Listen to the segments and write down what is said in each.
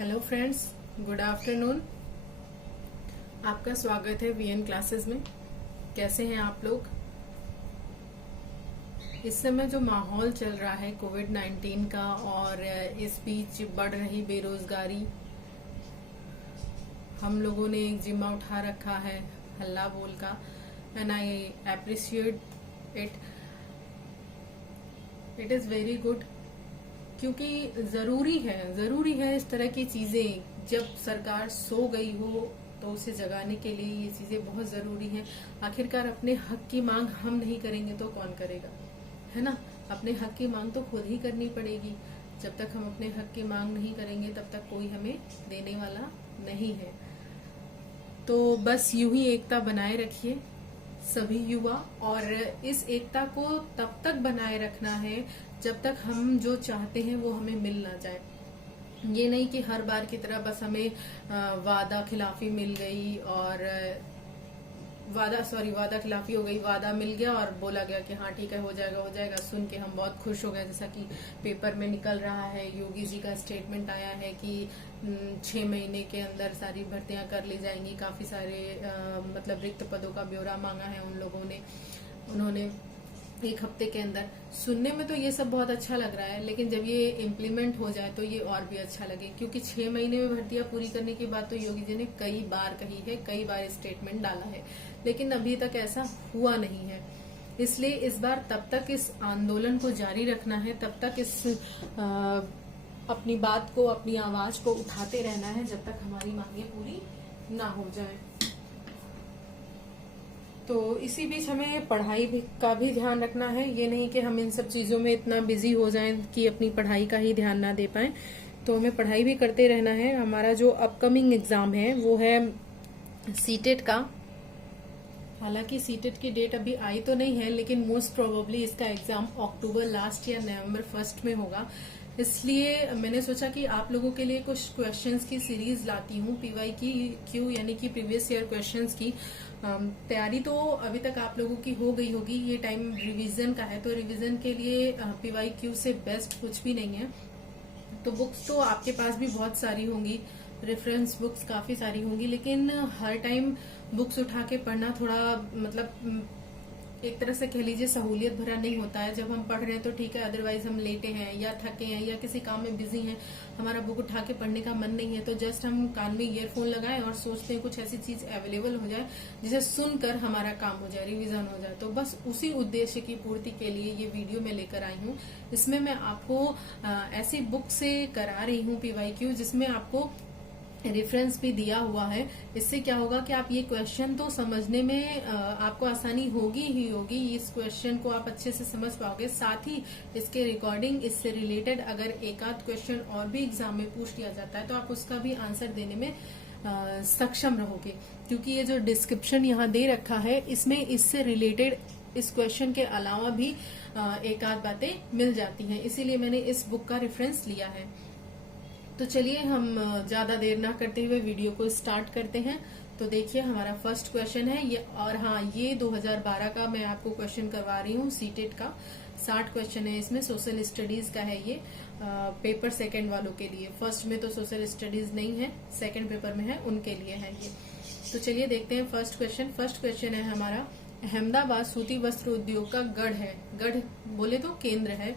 Hello friends, good afternoon. आपका स्वागत है वीएन क्लासेस में। कैसे हैं आप लोग? इस समय जो माहौल चल रहा है कोविड-19 का और इस बीच बढ़ रही बेरोजगारी, हम लोगों ने एक जिम्मा उठा रखा है हल्ला बोल का, and I appreciate it. It is very good, क्योंकि जरूरी है इस तरह की चीजें। जब सरकार सो गई हो तो उसे जगाने के लिए ये चीजें बहुत जरूरी हैं। आखिरकार अपने हक की मांग हम नहीं करेंगे तो कौन करेगा, है ना? अपने हक की मांग तो खुद ही करनी पड़ेगी। जब तक हम अपने हक की मांग नहीं करेंगे तब तक कोई हमें देने वाला नहीं है। तो बस यूं ही एकता बनाए रखिए सभी युवा, और इस एकता को तब तक बनाए रखना है जब तक हम जो चाहते हैं वो हमें मिल ना जाए। ये नहीं कि हर बार की तरह बस हमें वादा खिलाफी मिल गई और वादा खिलाफी हो गई। वादा मिल गया और बोला गया कि हाँ ठीक है, हो जाएगा। सुन के हम बहुत खुश हो गए, जैसा कि पेपर में निकल रहा है। योगी जी का स्टेटमेंट आया है कि 6 महीने के अंदर सारी भर्तियां कर ली जाएंगी। काफी सारे मतलब रिक्त पदों का ब्यौरा मांगा है उन लोगों ने, उन्होंने 1 हफ्ते के अंदर। सुनने में तो ये सब बहुत अच्छा लग रहा है, लेकिन जब ये इम्प्लीमेंट हो जाए तो ये और भी अच्छा लगे, क्योंकि 6 महीने में भर्तियां पूरी करने की बात तो योगी जी ने कई बार कही है, कई बार स्टेटमेंट डाला है, लेकिन अभी तक ऐसा हुआ नहीं है। इसलिए इस बार तब तक इस आंदोलन को जारी रखना है, तब तक इस अपनी बात को, अपनी आवाज को उठाते रहना है जब तक हमारी मांगे पूरी ना हो जाए। तो इसी बीच हमें पढ़ाई का भी ध्यान रखना है। ये नहीं कि हम इन सब चीजों में इतना बिजी हो जाएं कि अपनी पढ़ाई का ही ध्यान ना दे पाएं। तो हमें पढ़ाई भी करते रहना है। हमारा जो अपकमिंग एग्जाम है वो है सीटेट का। हालांकि सीटेट की डेट अभी आई तो नहीं है, लेकिन मोस्ट प्रोबेबली इसका एग्जाम अक्टूबर लास्ट या नवंबर फर्स्ट में होगा। इसलिए मैंने सोचा कि आप लोगों के लिए कुछ क्वेश्चंस की सीरीज लाती हूँ, पीवाई की क्यू यानी कि प्रीवियस ईयर क्वेश्चंस की। तैयारी तो अभी तक आप लोगों की हो गई होगी। ये टाइम रिवीजन का है, तो रिवीजन के लिए पीवाई क्यू से बेस्ट कुछ भी नहीं है। तो बुक्स तो आपके पास भी बहुत सारी होंगी, रेफरेंस बुक्स काफी सारी होंगी, लेकिन हर टाइम बुक्स उठा के पढ़ना थोड़ा मतलब एक तरह से कह लीजिए सहूलियत भरा नहीं होता है। जब हम पढ़ रहे हैं तो ठीक है, अदरवाइज हम लेटे हैं या थके हैं या किसी काम में बिजी हैं, हमारा बुक उठा के पढ़ने का मन नहीं है, तो जस्ट हम कान में ईयरफोन लगाएं और सोचते हैं कुछ ऐसी चीज अवेलेबल हो जाए जिसे सुनकर हमारा काम हो जाए, रिवीजन हो जाए। तो बस उसी उद्देश्य की पूर्ति के लिए ये वीडियो मैं लेकर आई हूँ। इसमें मैं आपको ऐसी बुक से करा रही हूँ पीवाईक्यू जिसमें आपको रेफरेंस भी दिया हुआ है। इससे क्या होगा कि आप ये क्वेश्चन तो समझने में आपको आसानी होगी ही होगी। इस क्वेश्चन को आप अच्छे से समझ पाओगे, साथ ही इसके रिकॉर्डिंग, इससे रिलेटेड अगर एक आध क्वेश्चन और भी एग्जाम में पूछ लिया जाता है तो आप उसका भी आंसर देने में सक्षम रहोगे, क्योंकि ये जो डिस्क्रिप्शन यहाँ दे रखा है इसमें इससे रिलेटेड इस क्वेश्चन के अलावा भी एक आध बातें मिल जाती हैं। इसीलिए मैंने इस बुक का रेफरेंस लिया है। तो चलिए हम ज्यादा देर ना करते हुए वीडियो को स्टार्ट करते हैं। तो देखिए हमारा फर्स्ट क्वेश्चन है ये, और हाँ, ये 2012 का मैं आपको क्वेश्चन करवा रही हूँ सीटेट का। 60 क्वेश्चन है इसमें, सोशल स्टडीज का है ये। पेपर सेकंड वालों के लिए, फर्स्ट में तो सोशल स्टडीज नहीं है, सेकंड पेपर में है, उनके लिए है ये। तो चलिए देखते हैं फर्स्ट क्वेश्चन। फर्स्ट क्वेश्चन है हमारा, अहमदाबाद सूती वस्त्र उद्योग का गढ़ है, गढ़ बोले तो केंद्र है।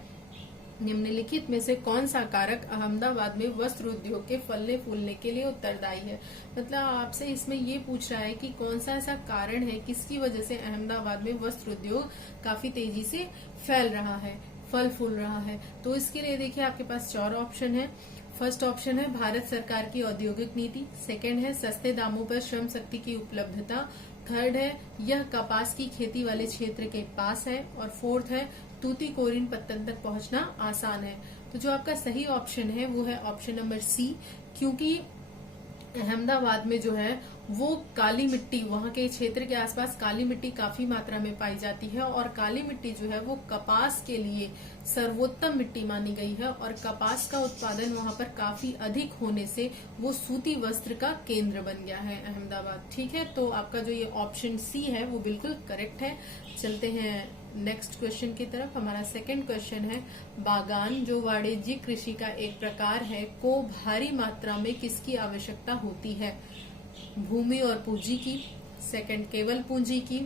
निम्नलिखित में से कौन सा कारक अहमदाबाद में वस्त्र उद्योग के फलने फूलने के लिए उत्तरदायी है? मतलब आपसे इसमें ये पूछ रहा है कि कौन सा ऐसा कारण है किसकी वजह से अहमदाबाद में वस्त्र उद्योग काफी तेजी से फैल रहा है, फल फूल रहा है। तो इसके लिए देखिए आपके पास 4 ऑप्शन है। फर्स्ट ऑप्शन है भारत सरकार की औद्योगिक नीति, सेकंड है सस्ते दामों पर श्रम शक्ति की उपलब्धता, थर्ड है यह कपास की खेती वाले क्षेत्र के पास है, और फोर्थ है तूतीकोरिन पत्तन तक पहुंचना आसान है। तो जो आपका सही ऑप्शन है वो है ऑप्शन नंबर सी, क्योंकि अहमदाबाद में जो है वो काली मिट्टी, वहां के क्षेत्र के आसपास काली मिट्टी काफी मात्रा में पाई जाती है और काली मिट्टी जो है वो कपास के लिए सर्वोत्तम मिट्टी मानी गई है और कपास का उत्पादन वहां पर काफी अधिक होने से वो सूती वस्त्र का केंद्र बन गया है अहमदाबाद। ठीक है, तो आपका जो ये ऑप्शन सी है वो बिल्कुल करेक्ट है। चलते हैं नेक्स्ट क्वेश्चन की तरफ। हमारा सेकंड क्वेश्चन है, बागान जो वाणिज्यिक कृषि का एक प्रकार है को भारी मात्रा में किसकी आवश्यकता होती है? भूमि और पूंजी की, सेकंड केवल पूंजी की,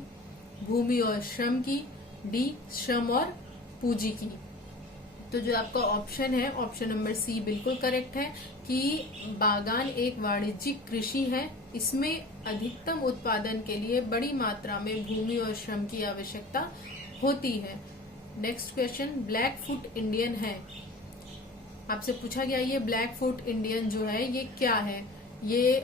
भूमि और श्रम की, डी श्रम और पूंजी की। तो जो आपका ऑप्शन है ऑप्शन नंबर सी बिल्कुल करेक्ट है कि बागान एक वाणिज्यिक कृषि है, इसमें अधिकतम उत्पादन के लिए बड़ी मात्रा में भूमि और श्रम की आवश्यकता होती है। Next question, black foot Indian है, आपसे पूछा गया ये ब्लैक फुट इंडियन जो है ये क्या है? ये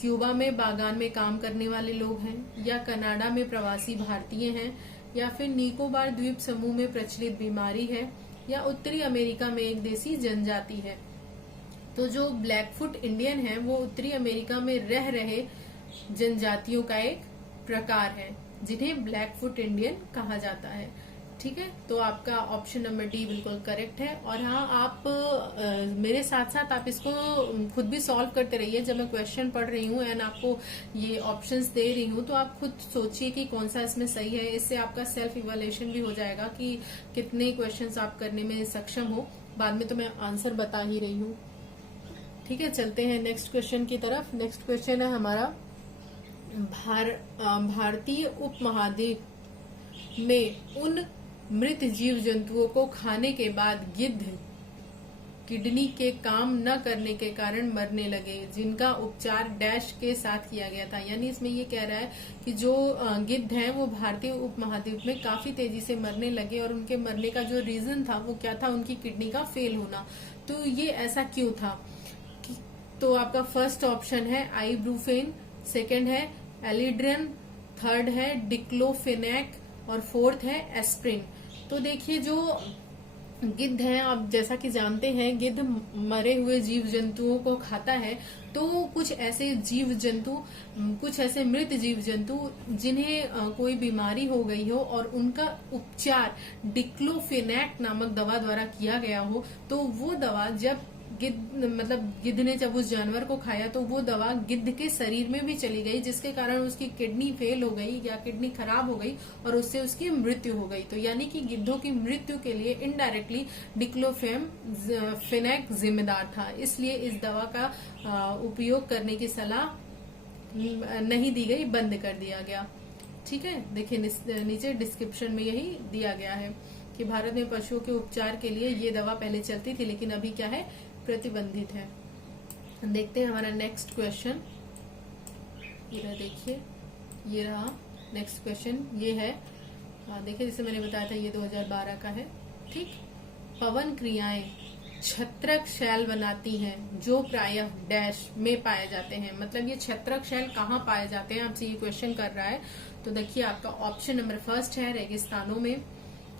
क्यूबा में बागान में काम करने वाले लोग हैं, या कनाडा में प्रवासी भारतीय हैं, या फिर निकोबार द्वीप समूह में प्रचलित बीमारी है, या उत्तरी अमेरिका में एक देसी जनजाति है। तो जो ब्लैकफुट इंडियन है वो उत्तरी अमेरिका में रह रहे जनजातियों का एक प्रकार है जिन्हें ब्लैकफुट इंडियन कहा जाता है। ठीक है, तो आपका ऑप्शन नंबर डी बिल्कुल करेक्ट है। और हाँ, आप मेरे साथ साथ आप इसको खुद भी सॉल्व करते रहिए। जब मैं क्वेश्चन पढ़ रही हूँ एंड आपको ये ऑप्शंस दे रही हूँ तो आप खुद सोचिए कि कौन सा इसमें सही है। इससे आपका सेल्फ इवैल्यूएशन भी हो जाएगा कि कितने क्वेश्चंस आप करने में सक्षम हो। बाद में तो मैं आंसर बता ही रही हूँ। ठीक है, चलते हैं नेक्स्ट क्वेश्चन की तरफ। नेक्स्ट क्वेश्चन है हमारा, भारतीय उपमहाद्वीप में उन मृत जीव जंतुओं को खाने के बाद गिद्ध किडनी के काम न करने के कारण मरने लगे जिनका उपचार डैश के साथ किया गया था। यानी इसमें ये कह रहा है कि जो गिद्ध हैं वो भारतीय उपमहाद्वीप में काफी तेजी से मरने लगे और उनके मरने का जो रीजन था वो क्या था? उनकी किडनी का फेल होना। तो ये ऐसा क्यों था? तो आपका फर्स्ट ऑप्शन है आइब्रूफेन, सेकंड है एलिड्रिन, थर्ड है डिक्लोफेनेक और फोर्थ है एस्प्रिन। तो देखिए, जो गिद्ध है, आप जैसा कि जानते हैं गिद्ध मरे हुए जीव जंतुओं को खाता है। तो कुछ ऐसे जीव जंतु, कुछ ऐसे मृत जीव जंतु जिन्हें कोई बीमारी हो गई हो और उनका उपचार डिक्लोफेनेक नामक दवा द्वारा किया गया हो, तो वो दवा जब गिद्ध ने जब उस जानवर को खाया तो वो दवा गिद्ध के शरीर में भी चली गई, जिसके कारण उसकी किडनी फेल हो गई या किडनी खराब हो गई और उससे उसकी मृत्यु हो गई। तो यानी कि गिद्धों की मृत्यु के लिए इनडायरेक्टली डिक्लोफेनेक जिम्मेदार था। इसलिए इस दवा का उपयोग करने की सलाह नहीं दी गई, बंद कर दिया गया। ठीक है, देखिए नीचे डिस्क्रिप्शन में यही दिया गया है कि भारत में पशुओं के उपचार के लिए ये दवा पहले चलती थी लेकिन अभी क्या है, प्रतिबंधित है। देखते हैं हमारा नेक्स्ट क्वेश्चन। ये देखिए, ये रहा नेक्स्ट क्वेश्चन। ये है, देखिए जैसे मैंने बताया था ये 2012 का है। ठीक, पवन क्रियाएं छत्रक शैल बनाती हैं जो प्रायः डैश में पाए जाते हैं। मतलब ये छत्रक शैल कहाँ पाए जाते हैं, आपसे ये क्वेश्चन कर रहा है। तो देखिए आपका ऑप्शन नंबर फर्स्ट है रेगिस्तानों में,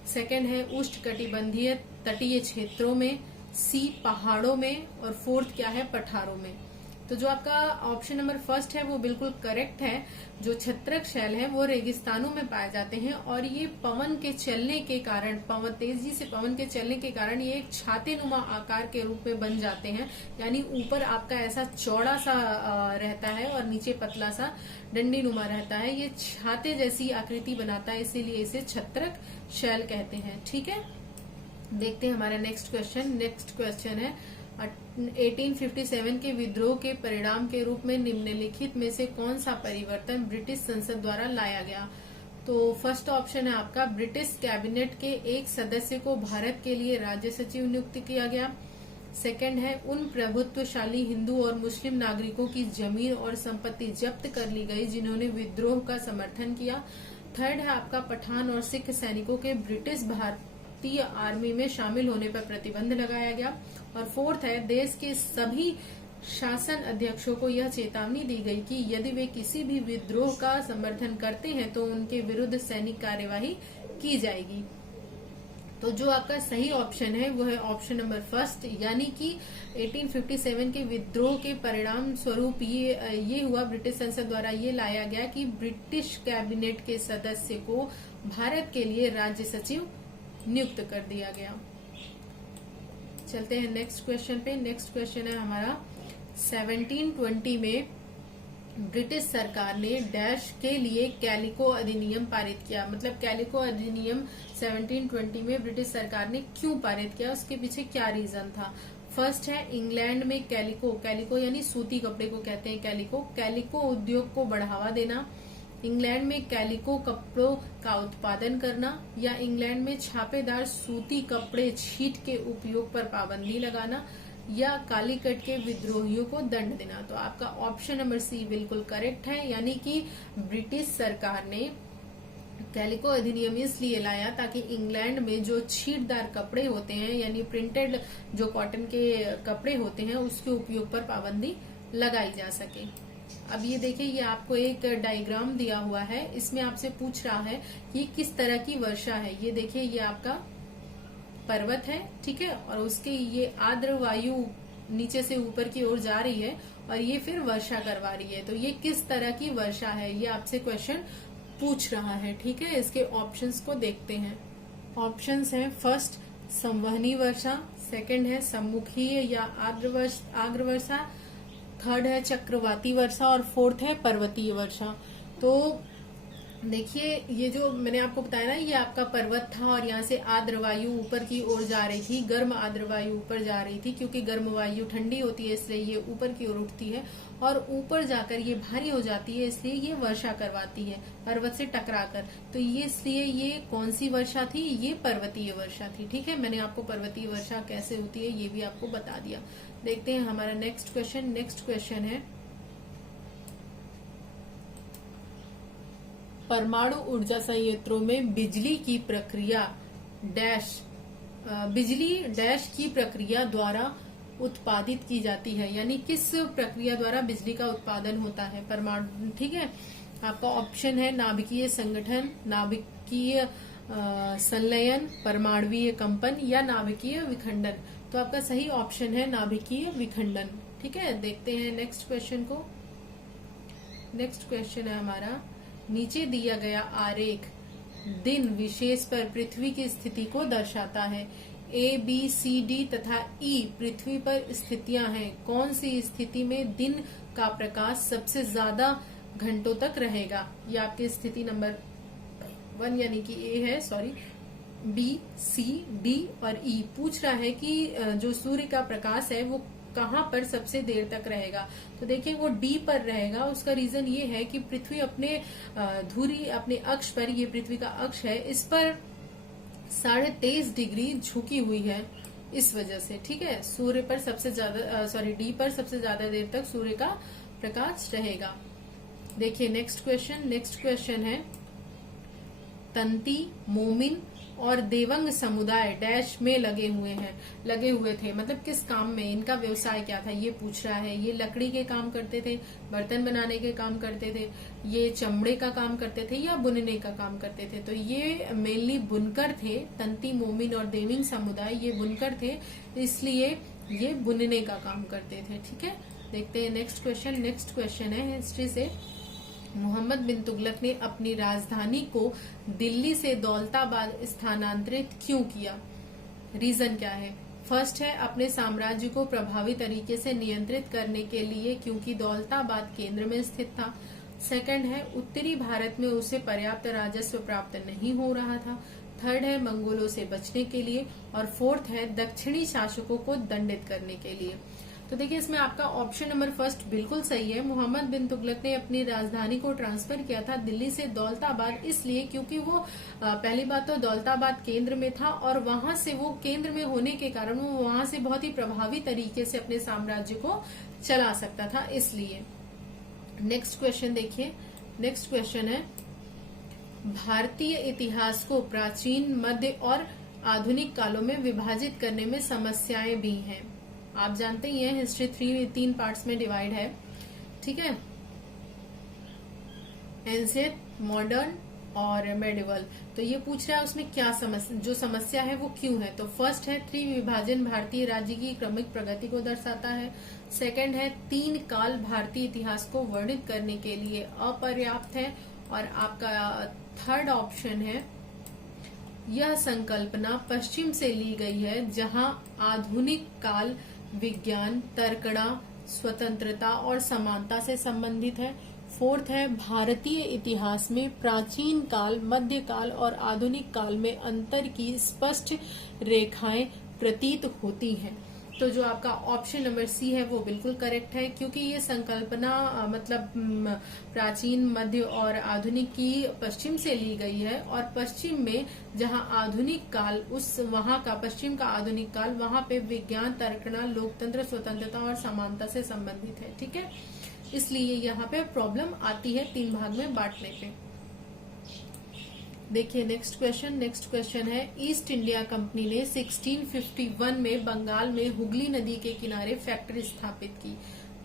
सेकंड है उष्णकटिबंधीय तटीय क्षेत्रों में, सी पहाड़ों में, और फोर्थ क्या है, पठारों में। तो जो आपका ऑप्शन नंबर फर्स्ट है वो बिल्कुल करेक्ट है। जो छत्रक शैल है वो रेगिस्तानों में पाए जाते हैं और ये पवन के चलने के कारण, तेजी से पवन के चलने के कारण ये एक छातेनुमा आकार के रूप में बन जाते हैं। यानी ऊपर आपका ऐसा चौड़ा सा रहता है और नीचे पतला सा डंडी नुमा रहता है। ये छाते जैसी आकृति बनाता है, इसीलिए इसे छत्रक शैल कहते हैं। ठीक है, देखते हैं हमारा नेक्स्ट क्वेश्चन। नेक्स्ट क्वेश्चन है 1857 के विद्रोह के परिणाम के रूप में निम्नलिखित में से कौन सा परिवर्तन ब्रिटिश संसद द्वारा लाया गया? तो फर्स्ट ऑप्शन है आपका, ब्रिटिश कैबिनेट के एक सदस्य को भारत के लिए राज्य सचिव नियुक्त किया गया। सेकंड है, उन प्रभुत्वशाली हिंदू और मुस्लिम नागरिकों की जमीन और संपत्ति जब्त कर ली गई जिन्होंने विद्रोह का समर्थन किया। थर्ड है आपका, पठान और सिख सैनिकों के ब्रिटिश भारतीय आर्मी में शामिल होने पर प्रतिबंध लगाया गया। और फोर्थ है, देश के सभी शासन अध्यक्षों को यह चेतावनी दी गई कि यदि वे किसी भी विद्रोह का समर्थन करते हैं तो उनके विरुद्ध सैनिक कार्यवाही की जाएगी। तो जो आपका सही ऑप्शन है वो है ऑप्शन नंबर फर्स्ट, यानी कि 1857 के विद्रोह के परिणाम स्वरूप ये हुआ, ब्रिटिश संसद द्वारा ये लाया गया कि ब्रिटिश कैबिनेट के सदस्य को भारत के लिए राज्य सचिव नियुक्त कर दिया गया। चलते हैं नेक्स्ट क्वेश्चन पे। नेक्स्ट क्वेश्चन है हमारा 1720 में ब्रिटिश सरकार ने डैश के लिए कैलिको अधिनियम पारित किया। मतलब कैलिको अधिनियम 1720 में ब्रिटिश सरकार ने क्यों पारित किया, उसके पीछे क्या रीजन था। फर्स्ट है इंग्लैंड में कैलिको यानी सूती कपड़े को कहते हैं कैलिको उद्योग को बढ़ावा देना, इंग्लैंड में कैलिको कपड़ों का उत्पादन करना, या इंग्लैंड में छापेदार सूती कपड़े छीट के उपयोग पर पाबंदी लगाना, या कालीकट के विद्रोहियों को दंड देना। तो आपका ऑप्शन नंबर सी बिल्कुल करेक्ट है, यानी कि ब्रिटिश सरकार ने कैलिको अधिनियम इसलिए लाया ताकि इंग्लैंड में जो छीटदार कपड़े होते हैं यानी प्रिंटेड जो कॉटन के कपड़े होते हैं उसके उपयोग पर पाबंदी लगाई जा सके। अब ये देखिए, ये आपको एक डायग्राम दिया हुआ है, इसमें आपसे पूछ रहा है कि किस तरह की वर्षा है। ये देखिए, ये आपका पर्वत है, ठीक है, और उसके ये आर्द्र वायु नीचे से ऊपर की ओर जा रही है और ये फिर वर्षा करवा रही है। तो ये किस तरह की वर्षा है, ये आपसे क्वेश्चन पूछ रहा है, ठीक है। इसके ऑप्शंस को देखते हैं। ऑप्शंस हैं फर्स्ट संवहनी वर्षा, सेकंड है सम्मुखीय या आर्द्र वर्षा, थर्ड है चक्रवाती वर्षा और फोर्थ है पर्वतीय वर्षा। तो देखिए, ये जो मैंने आपको बताया ना, ये आपका पर्वत था और यहाँ से आर्द्र वायु ऊपर की ओर जा रही थी, गर्म आर्द्र वायु ऊपर जा रही थी, क्योंकि गर्म वायु ठंडी होती है इसलिए ये ऊपर की ओर उठती है और ऊपर जाकर ये भारी हो जाती है, इसलिए ये वर्षा करवाती है पर्वत से टकराकर। तो ये इसलिए ये कौन सी वर्षा थी, ये पर्वतीय वर्षा थी, ठीक है। मैंने आपको पर्वतीय वर्षा कैसे होती है ये भी आपको बता दिया। देखते हैं हमारा नेक्स्ट क्वेश्चन। नेक्स्ट क्वेश्चन है परमाणु ऊर्जा संयंत्रों में बिजली की प्रक्रिया डैश की प्रक्रिया द्वारा उत्पादित की जाती है, यानी किस प्रक्रिया द्वारा बिजली का उत्पादन होता है परमाणु, ठीक है। आपका ऑप्शन है नाभिकीय संगठन, नाभिकीय संलयन, परमाणुवीय कंपन या नाभिकीय विखंडन। तो आपका सही ऑप्शन है नाभिकीय विखंडन, ठीक है। देखते हैं नेक्स्ट क्वेश्चन को। नेक्स्ट क्वेश्चन है हमारा, नीचे दिया गया आरेख दिन विशेष पर पृथ्वी की स्थिति को दर्शाता है। ए, बी, सी, डी तथा ई पृथ्वी पर स्थितियां हैं। कौन सी स्थिति में दिन का प्रकाश सबसे ज्यादा घंटों तक रहेगा? ये आपकी स्थिति नंबर 1 यानी कि ए है, सॉरी, बी, सी, डी और ई पूछ रहा है कि जो सूर्य का प्रकाश है वो कहाँ पर सबसे देर तक रहेगा। तो देखिए, वो डी पर रहेगा। उसका रीजन ये है कि पृथ्वी अपने धुरी अपने अक्ष पर, ये पृथ्वी का अक्ष है, इस पर 23.5 डिग्री झुकी हुई है, इस वजह से, ठीक है। सूर्य पर सबसे ज्यादा डी पर सबसे ज्यादा देर तक सूर्य का प्रकाश रहेगा। देखिए नेक्स्ट क्वेश्चन। नेक्स्ट क्वेश्चन है तंती, मोमिन और देवंग समुदाय डैश में लगे हुए थे, मतलब किस काम में, इनका व्यवसाय क्या था ये पूछ रहा है। ये लकड़ी के काम करते थे, बर्तन बनाने के काम करते थे, ये चमड़े का काम करते थे या बुनने का काम करते थे। तो ये मेनली बुनकर थे। तंती, मोमिन और देविंग समुदाय ये बुनकर थे, इसलिए ये बुनने का काम करते थे, ठीक है। देखते हैं नेक्स्ट क्वेश्चन। नेक्स्ट क्वेश्चन है हिस्ट्री से, मोहम्मद बिन तुगलक ने अपनी राजधानी को दिल्ली से दौलताबाद स्थानांतरित क्यों किया? रीजन क्या है? फर्स्ट है अपने साम्राज्य को प्रभावी तरीके से नियंत्रित करने के लिए, क्योंकि दौलताबाद केंद्र में स्थित था। सेकंड है उत्तरी भारत में उसे पर्याप्त राजस्व प्राप्त नहीं हो रहा था। थर्ड है मंगोलों से बचने के लिए और फोर्थ है दक्षिणी शासकों को दंडित करने के लिए। तो देखिए, इसमें आपका ऑप्शन नंबर फर्स्ट बिल्कुल सही है। मोहम्मद बिन तुगलक ने अपनी राजधानी को ट्रांसफर किया था दिल्ली से दौलताबाद, इसलिए क्योंकि वो पहली बात तो दौलताबाद केंद्र में था और वहां से वो केंद्र में होने के कारण वो वहां से बहुत ही प्रभावी तरीके से अपने साम्राज्य को चला सकता था, इसलिए। नेक्स्ट क्वेश्चन देखिए। नेक्स्ट क्वेश्चन है भारतीय इतिहास को प्राचीन, मध्य और आधुनिक कालों में विभाजित करने में समस्याएं भी हैं। आप जानते ही हैं हिस्ट्री 3 पार्ट्स में डिवाइड है, ठीक है। एंशिएंट, मॉडर्न और मेडिवल। तो ये पूछ रहा है उसमें क्या जो समस्या है वो क्यों है। तो फर्स्ट है त्रिविभाजन भारतीय राज्य की क्रमिक प्रगति को दर्शाता है। सेकंड है 3 काल भारतीय इतिहास को वर्णित करने के लिए अपर्याप्त है। और आपका थर्ड ऑप्शन है यह संकल्पना पश्चिम से ली गई है जहां आधुनिक काल विज्ञान, तर्कणा, स्वतंत्रता और समानता से संबंधित है। फोर्थ है भारतीय इतिहास में प्राचीन काल, मध्यकाल और आधुनिक काल में अंतर की स्पष्ट रेखाएं प्रतीत होती हैं। तो जो आपका ऑप्शन नंबर सी है वो बिल्कुल करेक्ट है, क्योंकि ये संकल्पना मतलब प्राचीन, मध्य और आधुनिक की पश्चिम से ली गई है। और पश्चिम में जहां आधुनिक काल, उस वहां का पश्चिम का आधुनिक काल, वहां पे विज्ञान, तर्कणा, लोकतंत्र, स्वतंत्रता और समानता से संबंधित है। ठीक है, इसलिए यहाँ पे प्रॉब्लम आती है 3 भाग में बांटने पे। देखिए नेक्स्ट क्वेश्चन है ईस्ट इंडिया कंपनी ने 1651 में बंगाल में हुगली नदी के किनारे फैक्ट्री स्थापित की,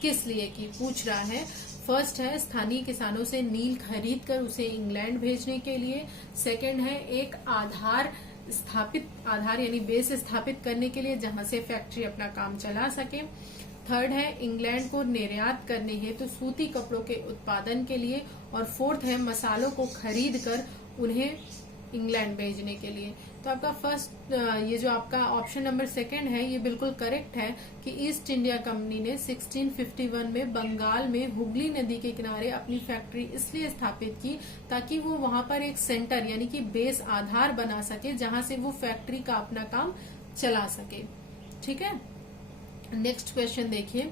किस लिए की, पूछ रहा है। फर्स्ट है स्थानीय किसानों से नील खरीद कर उसे इंग्लैंड भेजने के लिए। सेकंड है एक आधार यानी बेस स्थापित करने के लिए जहां से फैक्ट्री अपना काम चला सके। थर्ड है इंग्लैंड को निर्यात करने हेतु सूती कपड़ों के उत्पादन के लिए। और फोर्थ है मसालों को खरीद कर उन्हें इंग्लैंड भेजने के लिए। तो आपका फर्स्ट ये जो आपका ऑप्शन नंबर सेकंड है ये बिल्कुल करेक्ट है कि ईस्ट इंडिया कंपनी ने 1651 में बंगाल में हुगली नदी के किनारे अपनी फैक्ट्री इसलिए स्थापित की ताकि वो वहां पर एक सेंटर यानी कि बेस, आधार बना सके जहां से वो फैक्ट्री का अपना काम चला सके। ठीक है, नेक्स्ट क्वेश्चन देखिए।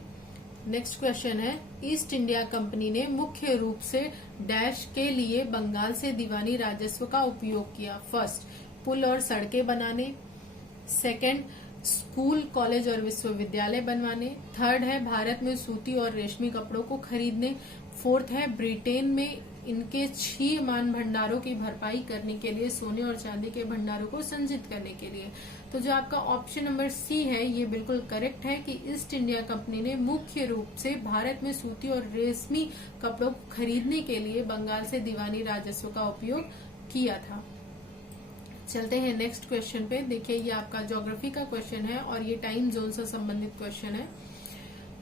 नेक्स्ट क्वेश्चन है ईस्ट इंडिया कंपनी ने मुख्य रूप से डैश के लिए बंगाल से दीवानी राजस्व का उपयोग किया। फर्स्ट, पुल और सड़कें बनाने। सेकंड, स्कूल, कॉलेज और विश्वविद्यालय बनवाने। थर्ड है भारत में सूती और रेशमी कपड़ों को खरीदने। फोर्थ है ब्रिटेन में इनके 6 मान भंडारों की भरपाई करने के लिए सोने और चांदी के भंडारों को संचित करने के लिए। तो जो आपका ऑप्शन नंबर सी है ये बिल्कुल करेक्ट है कि ईस्ट इंडिया कंपनी ने मुख्य रूप से भारत में सूती और रेशमी कपड़ों को खरीदने के लिए बंगाल से दीवानी राजस्व का उपयोग किया था। चलते हैं नेक्स्ट क्वेश्चन पे। देखिए ये आपका ज्योग्राफी का क्वेश्चन है और ये टाइम जोन से संबंधित क्वेश्चन है।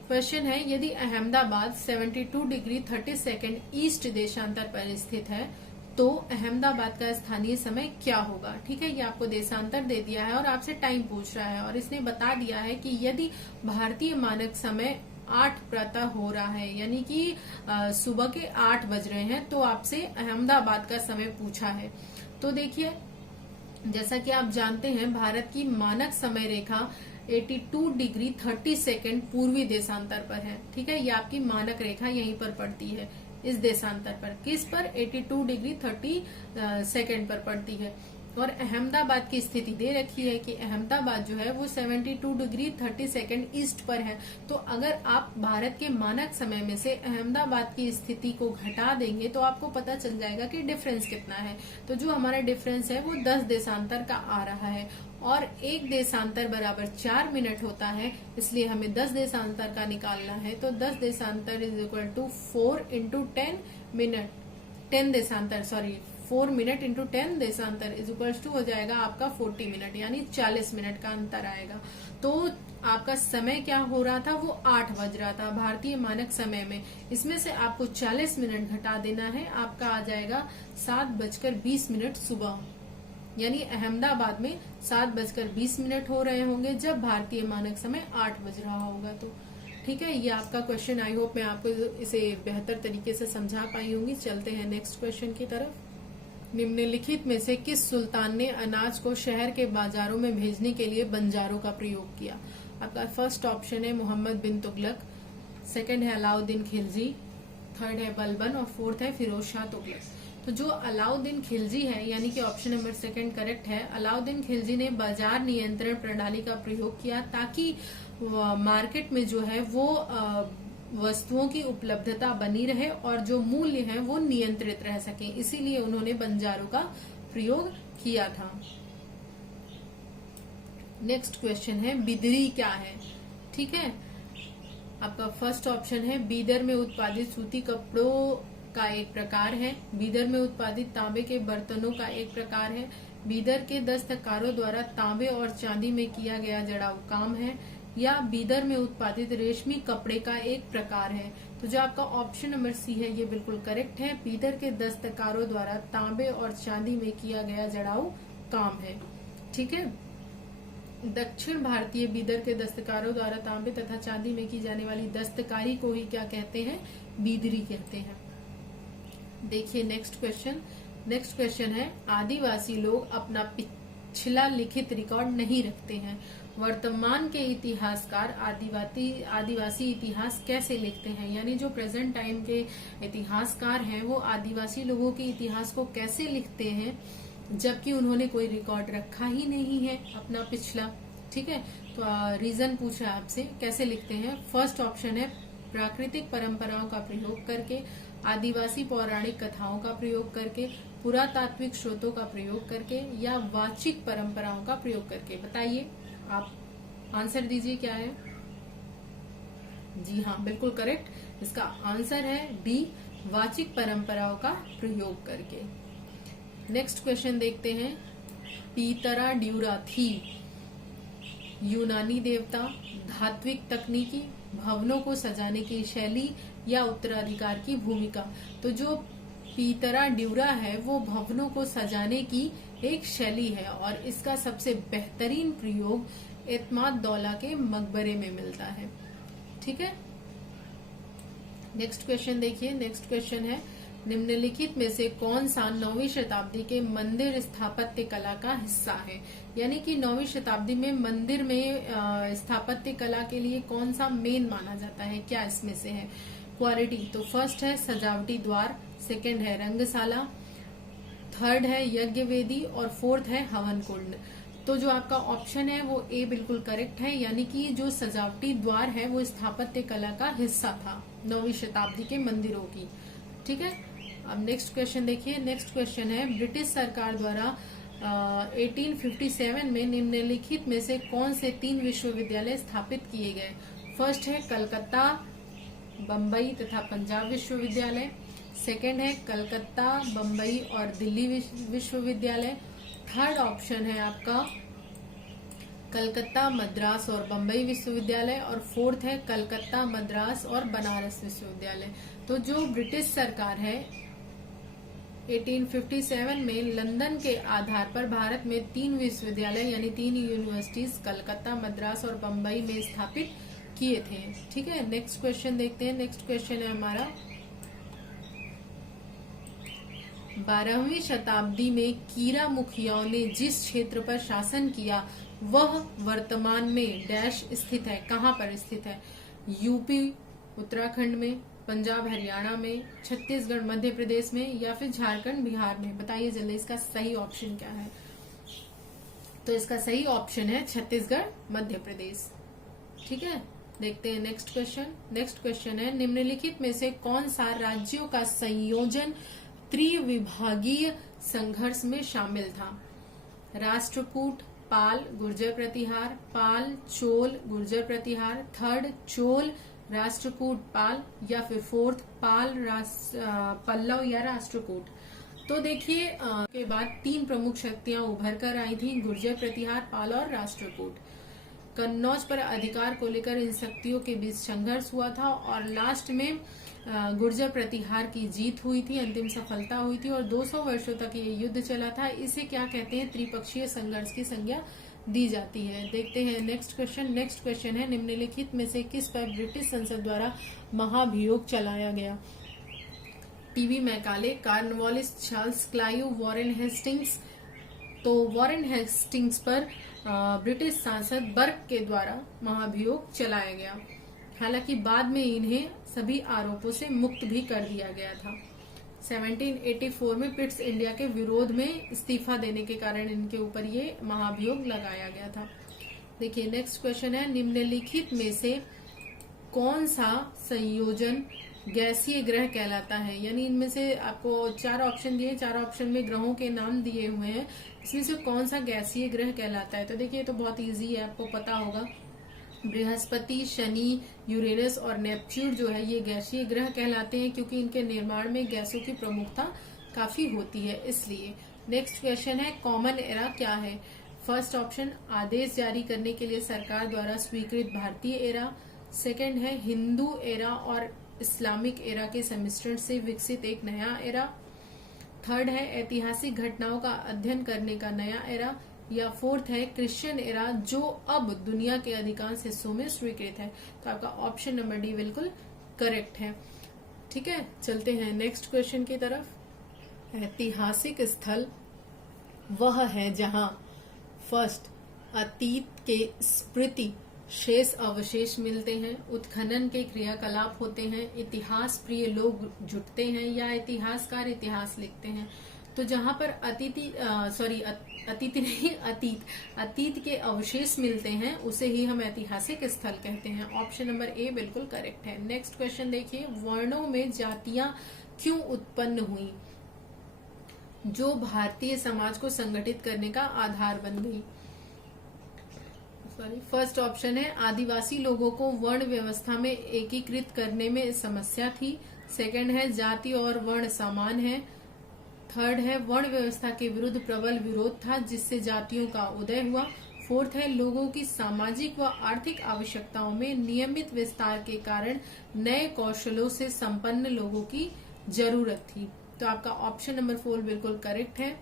क्वेश्चन है यदि अहमदाबाद 72 डिग्री 30 सेकंड ईस्ट देशांतर पर स्थित है तो अहमदाबाद का स्थानीय समय क्या होगा। ठीक है, ये आपको देशांतर दे दिया है और आपसे टाइम पूछ रहा है और इसने बता दिया है कि यदि भारतीय मानक समय 8 प्रातः हो रहा है यानी कि सुबह के 8 बज रहे हैं तो आपसे अहमदाबाद का समय पूछा है। तो देखिए जैसा कि आप जानते हैं भारत की मानक समय रेखा 82 डिग्री 30 सेकंड पूर्वी देशांतर पर है। ठीक है, ये आपकी मानक रेखा यहीं पर पड़ती है, इस देशांतर पर। किस पर? 82 डिग्री 30 सेकंड पर पड़ती है। और अहमदाबाद की स्थिति दे रखी है कि अहमदाबाद जो है वो 72 डिग्री 30 सेकंड ईस्ट पर है। तो अगर आप भारत के मानक समय में से अहमदाबाद की स्थिति को घटा देंगे तो आपको पता चल जाएगा कि डिफरेंस कितना है। तो जो हमारा डिफरेंस है वो 10 देशांतर का आ रहा है और एक देशांतर बराबर 4 मिनट होता है, इसलिए हमें 10 देशांतर का निकालना है। तो 10 देशांतर is equal to 4 into 10 minute, 10 देशांतर 4 मिनट इंटू 10 देशांतर इज इक्वल टू हो जाएगा आपका 40 मिनट, यानी 40 मिनट का अंतर आएगा। तो आपका समय क्या हो रहा था, वो 8 बज रहा था भारतीय मानक समय में। इसमें से आपको 40 मिनट घटा देना है, आपका आ जाएगा 7:20 सुबह, यानी अहमदाबाद में 7:20 हो रहे होंगे जब भारतीय मानक समय 8 बज रहा होगा। तो ठीक है, ये आपका क्वेश्चन, आई होप मैं आपको इसे बेहतर तरीके से समझा पाई होंगी। चलते हैं नेक्स्ट क्वेश्चन की तरफ। निम्नलिखित में से किस सुल्तान ने अनाज को शहर के बाजारों में भेजने के लिए बंजारों का प्रयोग किया। आपका फर्स्ट ऑप्शन है मोहम्मद बिन तुगलक, सेकंड है अलाउद्दीन खिलजी, थर्ड है बलबन और फोर्थ है फिरोज शाह तुगलक। तो जो अलाउद्दीन खिलजी है यानी कि ऑप्शन नंबर सेकंड करेक्ट है। अलाउद्दीन खिलजी ने बाजार नियंत्रण प्रणाली का प्रयोग किया ताकि मार्केट में जो है वो वस्तुओं की उपलब्धता बनी रहे और जो मूल्य है वो नियंत्रित रह सके, इसीलिए उन्होंने बंजारों का प्रयोग किया था। नेक्स्ट क्वेश्चन है बिदरी क्या है। ठीक है, आपका फर्स्ट ऑप्शन है बीदर में उत्पादित सूती कपड़ों का एक प्रकार है, बीदर में उत्पादित तांबे के बर्तनों का एक प्रकार है, बीदर के दस्तकारों द्वारा तांबे और चांदी में किया गया जड़ाऊ काम है, या बीदर में उत्पादित रेशमी कपड़े का एक प्रकार है। तो जो आपका ऑप्शन नंबर सी है ये बिल्कुल करेक्ट है, बीदर के दस्तकारों द्वारा तांबे और चांदी में किया गया जड़ाऊ काम है। ठीक है, दक्षिण भारतीय बीदर के दस्तकारों द्वारा तांबे तथा चांदी में की जाने वाली दस्तकारी को ही क्या कहते हैं, बीदरी कहते हैं। देखिए नेक्स्ट क्वेश्चन है, आदिवासी लोग अपना पिछला लिखित रिकॉर्ड नहीं रखते हैं। वर्तमान के इतिहासकार आदिवासी इतिहास कैसे लिखते हैं, यानी जो प्रेजेंट टाइम के इतिहासकार हैं वो आदिवासी लोगों के इतिहास को कैसे लिखते हैं, जबकि उन्होंने कोई रिकॉर्ड रखा ही नहीं है अपना पिछला। ठीक है, तो रीजन पूछा आपसे कैसे लिखते हैं। फर्स्ट ऑप्शन है प्राकृतिक परंपराओं का प्रयोग करके, आदिवासी पौराणिक कथाओं का प्रयोग करके, पुरातात्विक स्रोतों का प्रयोग करके, या वाचिक परंपराओं का प्रयोग करके। बताइए, आप आंसर दीजिए क्या है। जी हाँ, बिल्कुल करेक्ट, इसका आंसर है डी, वाचिक परंपराओं का प्रयोग करके। नेक्स्ट क्वेश्चन देखते हैं, पीतरा ड्यूरा थी यूनानी देवता, धात्विक तकनीकी, भवनों को सजाने की शैली, या उत्तराधिकार की भूमिका। तो जो पीतरा ड्यूरा है वो भवनों को सजाने की एक शैली है और इसका सबसे बेहतरीन प्रयोग एतमाद दौला के मकबरे में मिलता है। ठीक है, नेक्स्ट क्वेश्चन देखिए। नेक्स्ट क्वेश्चन है, निम्नलिखित में से कौन सा 9वीं शताब्दी के मंदिर स्थापत्य कला का हिस्सा है, यानी कि 9वीं शताब्दी में मंदिर में स्थापत्य कला के लिए कौन सा मेन माना जाता है, क्या इसमें से है। क्वालिटी, तो फर्स्ट है सजावटी द्वार, सेकंड है रंगशाला, थर्ड है यज्ञ वेदी और फोर्थ है हवन कुंड। तो जो आपका ऑप्शन है वो ए बिल्कुल करेक्ट है, यानी कि जो सजावटी द्वार है वो स्थापत्य कला का हिस्सा था 9वीं शताब्दी के मंदिरों की। ठीक है, अब नेक्स्ट क्वेश्चन देखिए। नेक्स्ट क्वेश्चन है, ब्रिटिश सरकार द्वारा 1857 में निम्नलिखित में से कौन से 3 विश्वविद्यालय स्थापित किए गए। फर्स्ट है कलकत्ता, बम्बई तथा पंजाब विश्वविद्यालय, सेकंड है कलकत्ता, बम्बई और दिल्ली विश्वविद्यालय, थर्ड ऑप्शन है आपका कलकत्ता, मद्रास और बम्बई विश्वविद्यालय, और फोर्थ है कलकत्ता, मद्रास और बनारस विश्वविद्यालय। तो जो ब्रिटिश सरकार है 1857 में लंदन के आधार पर भारत में 3 विश्वविद्यालय यानी 3 यूनिवर्सिटीज कलकत्ता, मद्रास और बम्बई में स्थापित किए थे। ठीक है, नेक्स्ट क्वेश्चन देखते हैं। नेक्स्ट क्वेश्चन है हमारा, 12वीं शताब्दी में कीरा मुखियाओं ने जिस क्षेत्र पर शासन किया वह वर्तमान में डैश स्थित है, कहाँ पर स्थित है। यूपी उत्तराखंड में, पंजाब हरियाणा में, छत्तीसगढ़ मध्य प्रदेश में, या फिर झारखंड बिहार में। बताइए जल्दी, इसका सही ऑप्शन क्या है। तो इसका सही ऑप्शन है छत्तीसगढ़ मध्य प्रदेश। ठीक है, देखते हैं नेक्स्ट क्वेश्चन। नेक्स्ट क्वेश्चन है, निम्नलिखित में से कौन सा राज्यों का संयोजन त्रिविभागीय संघर्ष में शामिल था। राष्ट्रकूट, पाल, गुर्जर प्रतिहार, पाल, चोल, गुर्जर प्रतिहार, थर्ड चोल, राष्ट्रकूट, पाल, या फिर फोर्थ पाल, पल्लव या राष्ट्रकूट। तो देखिए के बाद 3 प्रमुख शक्तियां उभर कर आई थी, गुर्जर प्रतिहार, पाल और राष्ट्रकूट। कन्नौज पर अधिकार को लेकर इन शक्तियों के बीच संघर्ष हुआ था और लास्ट में गुर्जर प्रतिहार की जीत हुई थी, अंतिम सफलता हुई थी और 200 वर्षों तक ये युद्ध चला था। इसे क्या कहते हैं, त्रिपक्षीय संघर्ष की संज्ञा दी जाती है। देखते हैं नेक्स्ट क्वेश्चन। नेक्स्ट क्वेश्चन है, निम्नलिखित में से किस पर ब्रिटिश संसद द्वारा महाभियोग चलाया गया। TV Macaulay, Cornwallis, Charles Clive, Warren Hastings. तो वॉरेन हेस्टिंग्स पर ब्रिटिश सांसद बर्क के द्वारा महाभियोग चलाया गया। हालांकि बाद में इन्हें सभी आरोपों से मुक्त भी कर दिया गया था। 1784 में पिट्स इंडिया के विरोध में इस्तीफा देने के कारण इनके ऊपर ये महाभियोग लगाया गया था। देखिए नेक्स्ट क्वेश्चन है, निम्नलिखित में से कौन सा संयोजन गैसीय ग्रह कहलाता है। यानी इनमें से आपको 4 ऑप्शन दिए, 4 ऑप्शन में ग्रहों के नाम दिए हुए हैं, इसमें से कौन सा गैसीय ग्रह कहलाता है। तो देखिए ये तो बहुत इजी है, आपको पता होगा। बृहस्पति, शनि, यूरेनस और नेपच्यून जो है ये गैसीय ग्रह कहलाते हैं, क्योंकि इनके निर्माण में गैसों की प्रमुखता काफी होती है इसलिए। नेक्स्ट क्वेश्चन है कॉमन एरा क्या है। फर्स्ट ऑप्शन आदेश जारी करने के लिए सरकार द्वारा स्वीकृत भारतीय एरा। सेकंड है हिंदू एरा और इस्लामिक एरा के सम्मिश्रण से विकसित एक नया एरा। थर्ड है ऐतिहासिक घटनाओं का अध्ययन करने का नया एरा। या फोर्थ है क्रिश्चियन एरा जो अब दुनिया के अधिकांश हिस्सों में स्वीकृत है। तो आपका ऑप्शन नंबर डी बिल्कुल करेक्ट है। ठीक है, चलते हैं नेक्स्ट क्वेश्चन की तरफ। ऐतिहासिक स्थल वह है जहां फर्स्ट अतीत के स्मृति शेष अवशेष मिलते हैं, उत्खनन के क्रियाकलाप होते हैं, इतिहास प्रिय लोग जुटते हैं या इतिहासकार इतिहास लिखते हैं। तो जहां पर अतीत के अवशेष मिलते हैं उसे ही हम ऐतिहासिक स्थल कहते हैं। ऑप्शन नंबर ए बिल्कुल करेक्ट है। नेक्स्ट क्वेश्चन देखिए, वर्णों में जातियां क्यों उत्पन्न हुई जो भारतीय समाज को संगठित करने का आधार बन गई। फर्स्ट ऑप्शन है आदिवासी लोगों को वर्ण व्यवस्था में एकीकृत करने में समस्या थी। सेकंड है जाति और वर्ण समान है। थर्ड है वर्ण व्यवस्था के विरुद्ध प्रबल विरोध था जिससे जातियों का उदय हुआ। फोर्थ है लोगों की सामाजिक व आर्थिक आवश्यकताओं में नियमित विस्तार के कारण नए कौशलों से संपन्न लोगों की जरूरत थी। तो आपका ऑप्शन नंबर 4 बिल्कुल करेक्ट है।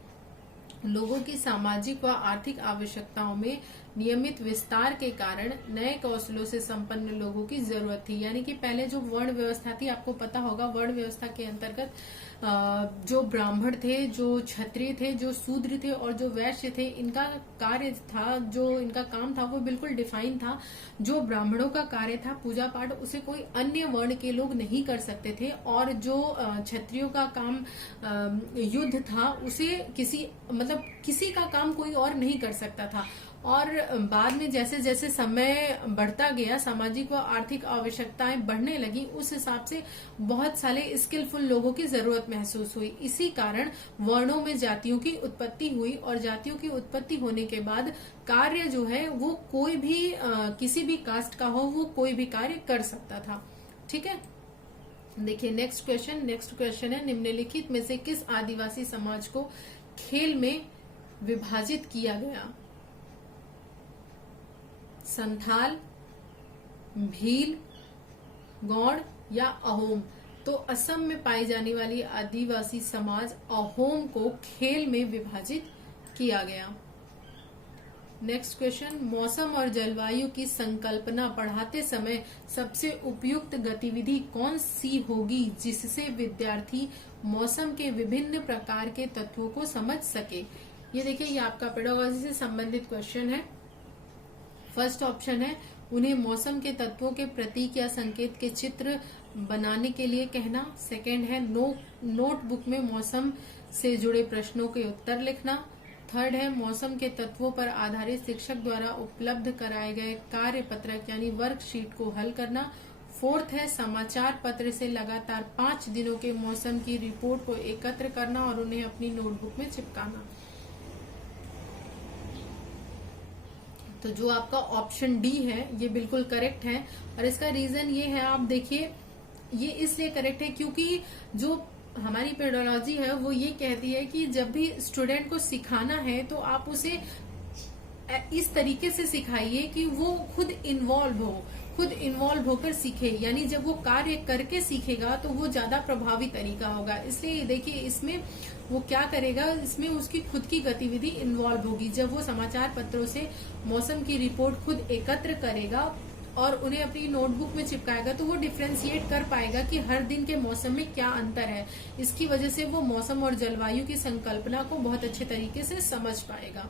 लोगों की सामाजिक व आर्थिक आवश्यकताओं में नियमित विस्तार के कारण नए कौशलों से संपन्न लोगों की जरूरत थी। यानी कि पहले जो वर्ण व्यवस्था थी, आपको पता होगा वर्ण व्यवस्था के अंतर्गत जो ब्राह्मण थे, जो क्षत्रिय थे, जो शूद्र थे और जो वैश्य थे, इनका कार्य था, जो इनका काम था वो बिल्कुल डिफाइन था। जो ब्राह्मणों का कार्य था पूजा पाठ, उसे कोई अन्य वर्ण के लोग नहीं कर सकते थे, और जो क्षत्रियों का काम युद्ध था उसे किसी का काम कोई और नहीं कर सकता था। और बाद में जैसे जैसे समय बढ़ता गया, सामाजिक व आर्थिक आवश्यकताएं बढ़ने लगी, उस हिसाब से बहुत सारे स्किलफुल लोगों की जरूरत महसूस हुई। इसी कारण वर्णों में जातियों की उत्पत्ति हुई, और जातियों की उत्पत्ति होने के बाद कार्य जो है वो कोई भी किसी भी कास्ट का हो वो कोई भी कार्य कर सकता था। ठीक है, देखिए नेक्स्ट क्वेश्चन है निम्नलिखित में से किस आदिवासी समाज को खेल में विभाजित किया गया। संथाल, भील, गौड़ या अहोम। तो असम में पाई जाने वाली आदिवासी समाज अहोम को खेल में विभाजित किया गया। नेक्स्ट क्वेश्चन, मौसम और जलवायु की संकल्पना पढ़ाते समय सबसे उपयुक्त गतिविधि कौन सी होगी जिससे विद्यार्थी मौसम के विभिन्न प्रकार के तत्वों को समझ सके। ये देखिए, ये आपका पेडागोजी से संबंधित क्वेश्चन है। फर्स्ट ऑप्शन है उन्हें मौसम के तत्वों के प्रतीक या संकेत के चित्र बनाने के लिए कहना। सेकंड है नोटबुक में मौसम से जुड़े प्रश्नों के उत्तर लिखना। थर्ड है मौसम के तत्वों पर आधारित शिक्षक द्वारा उपलब्ध कराए गए कार्य पत्रक यानी वर्कशीट को हल करना। फोर्थ है समाचार पत्र से लगातार 5 दिनों के मौसम की रिपोर्ट को एकत्र करना और उन्हें अपनी नोटबुक में चिपकाना। तो जो आपका ऑप्शन डी है ये बिल्कुल करेक्ट है, और इसका रीजन ये है, आप देखिए ये इसलिए करेक्ट है क्योंकि जो हमारी पेडोलॉजी है वो ये कहती है कि जब भी स्टूडेंट को सिखाना है तो आप उसे इस तरीके से सिखाइए कि वो खुद इन्वॉल्व होकर सीखे। यानी जब वो कार्य करके सीखेगा तो वो ज्यादा प्रभावी तरीका होगा। इसलिए देखिए इसमें वो क्या करेगा, इसमें उसकी खुद की गतिविधि इन्वॉल्व होगी। जब वो समाचार पत्रों से मौसम की रिपोर्ट खुद एकत्र करेगा और उन्हें अपनी नोटबुक में चिपकाएगा तो वो डिफ्रेंशिएट कर पाएगा कि हर दिन के मौसम में क्या अंतर है। इसकी वजह से वो मौसम और जलवायु की संकल्पना को बहुत अच्छे तरीके से समझ पाएगा।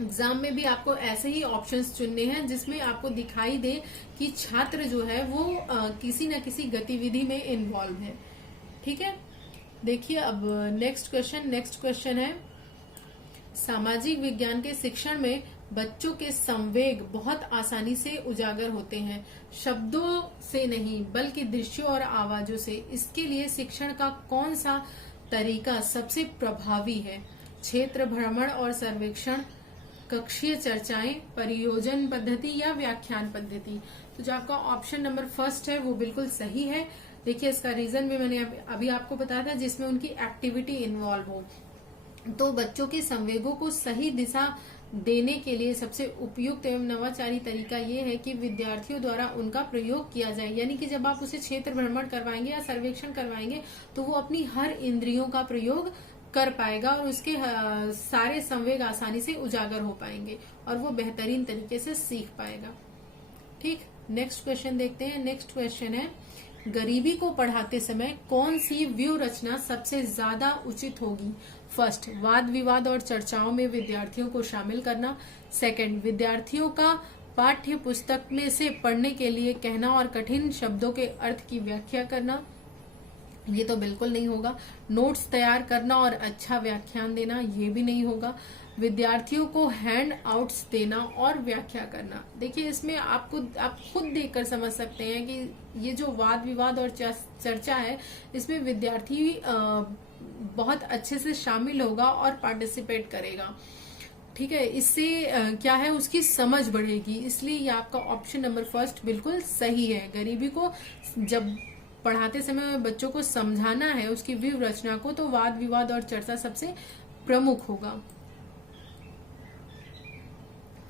एग्जाम में भी आपको ऐसे ही ऑप्शंस चुनने हैं जिसमें आपको दिखाई दे कि छात्र जो है वो किसी न किसी गतिविधि में इन्वॉल्व है। ठीक है, देखिए अब नेक्स्ट क्वेश्चन है सामाजिक विज्ञान के शिक्षण में बच्चों के संवेग बहुत आसानी से उजागर होते हैं, शब्दों से नहीं बल्कि दृश्यों और आवाजों से। इसके लिए शिक्षण का कौन सा तरीका सबसे प्रभावी है। क्षेत्र भ्रमण और सर्वेक्षण, कक्षीय चर्चाएं, परियोजन पद्धति या व्याख्यान पद्धति। तो जो आपका ऑप्शन नंबर फर्स्ट है वो बिल्कुल सही है। देखिए इसका रीजन भी मैंने अभी आपको बताया था, जिसमें उनकी एक्टिविटी इन्वॉल्व हो। तो बच्चों के संवेगों को सही दिशा देने के लिए सबसे उपयुक्त एवं नवाचारी तरीका ये है कि विद्यार्थियों द्वारा उनका प्रयोग किया जाए। यानी कि जब आप उसे क्षेत्र भ्रमण करवाएंगे या सर्वेक्षण करवाएंगे तो वो अपनी हर इंद्रियों का प्रयोग कर पाएगा और उसके सारे संवेग आसानी से उजागर हो पाएंगे और वो बेहतरीन तरीके से सीख पाएगा। ठीक, नेक्स्ट क्वेश्चन देखते हैं। नेक्स्ट क्वेश्चन है, गरीबी को पढ़ाते समय कौन सी व्यूह रचना सबसे ज्यादा उचित होगी? फर्स्ट, वाद विवाद और चर्चाओं में विद्यार्थियों को शामिल करना। सेकंड, विद्यार्थियों का पाठ्य पुस्तक में से पढ़ने के लिए कहना और कठिन शब्दों के अर्थ की व्याख्या करना। ये तो बिल्कुल नहीं होगा। नोट्स तैयार करना और अच्छा व्याख्यान देना, ये भी नहीं होगा। विद्यार्थियों को हैंड आउट्स देना और व्याख्या करना। देखिए इसमें आप खुद देखकर समझ सकते हैं कि ये जो वाद विवाद और चर्चा है, इसमें विद्यार्थी बहुत अच्छे से शामिल होगा और पार्टिसिपेट करेगा। ठीक है, इससे क्या है, उसकी समझ बढ़ेगी। इसलिए ये आपका ऑप्शन नंबर फर्स्ट बिल्कुल सही है। गरीबी को जब पढ़ाते समय बच्चों को समझाना है उसकी व्यूह रचना को, तो वाद विवाद और चर्चा सबसे प्रमुख होगा।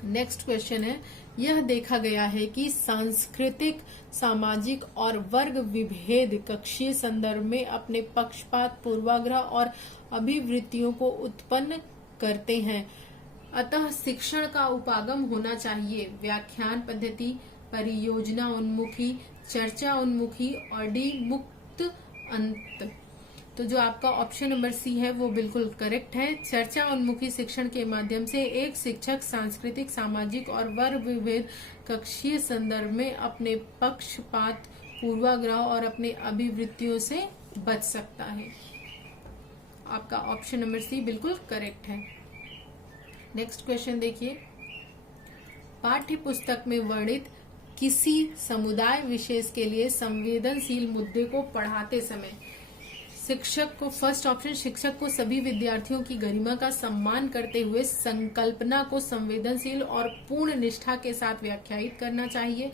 नेक्स्ट क्वेश्चन है, यह देखा गया है कि सांस्कृतिक, सामाजिक और वर्ग विभेद कक्षीय संदर्भ में अपने पक्षपात, पूर्वाग्रह और अभिवृत्तियों को उत्पन्न करते हैं। अतः शिक्षण का उपागम होना चाहिए व्याख्यान पद्धति, परियोजना उन्मुखी, चर्चा उन्मुखी और डी मुक्त अंत। तो जो आपका ऑप्शन नंबर सी है वो बिल्कुल करेक्ट है। चर्चा उन्मुखी शिक्षण के माध्यम से एक शिक्षक सांस्कृतिक, सामाजिक और वर्ग विभेद कक्षीय संदर्भ में अपने पक्षपात, पूर्वाग्रह और अपने अभिवृत्तियों से बच सकता है। आपका ऑप्शन नंबर सी बिल्कुल करेक्ट है। नेक्स्ट क्वेश्चन देखिए, पाठ्य पुस्तक में वर्णित किसी समुदाय विशेष के लिए संवेदनशील मुद्दे को पढ़ाते समय शिक्षक को, फर्स्ट ऑप्शन, शिक्षक को सभी विद्यार्थियों की गरिमा का सम्मान करते हुए संकल्पना को संवेदनशील और पूर्ण निष्ठा के साथ व्याख्यायित करना चाहिए।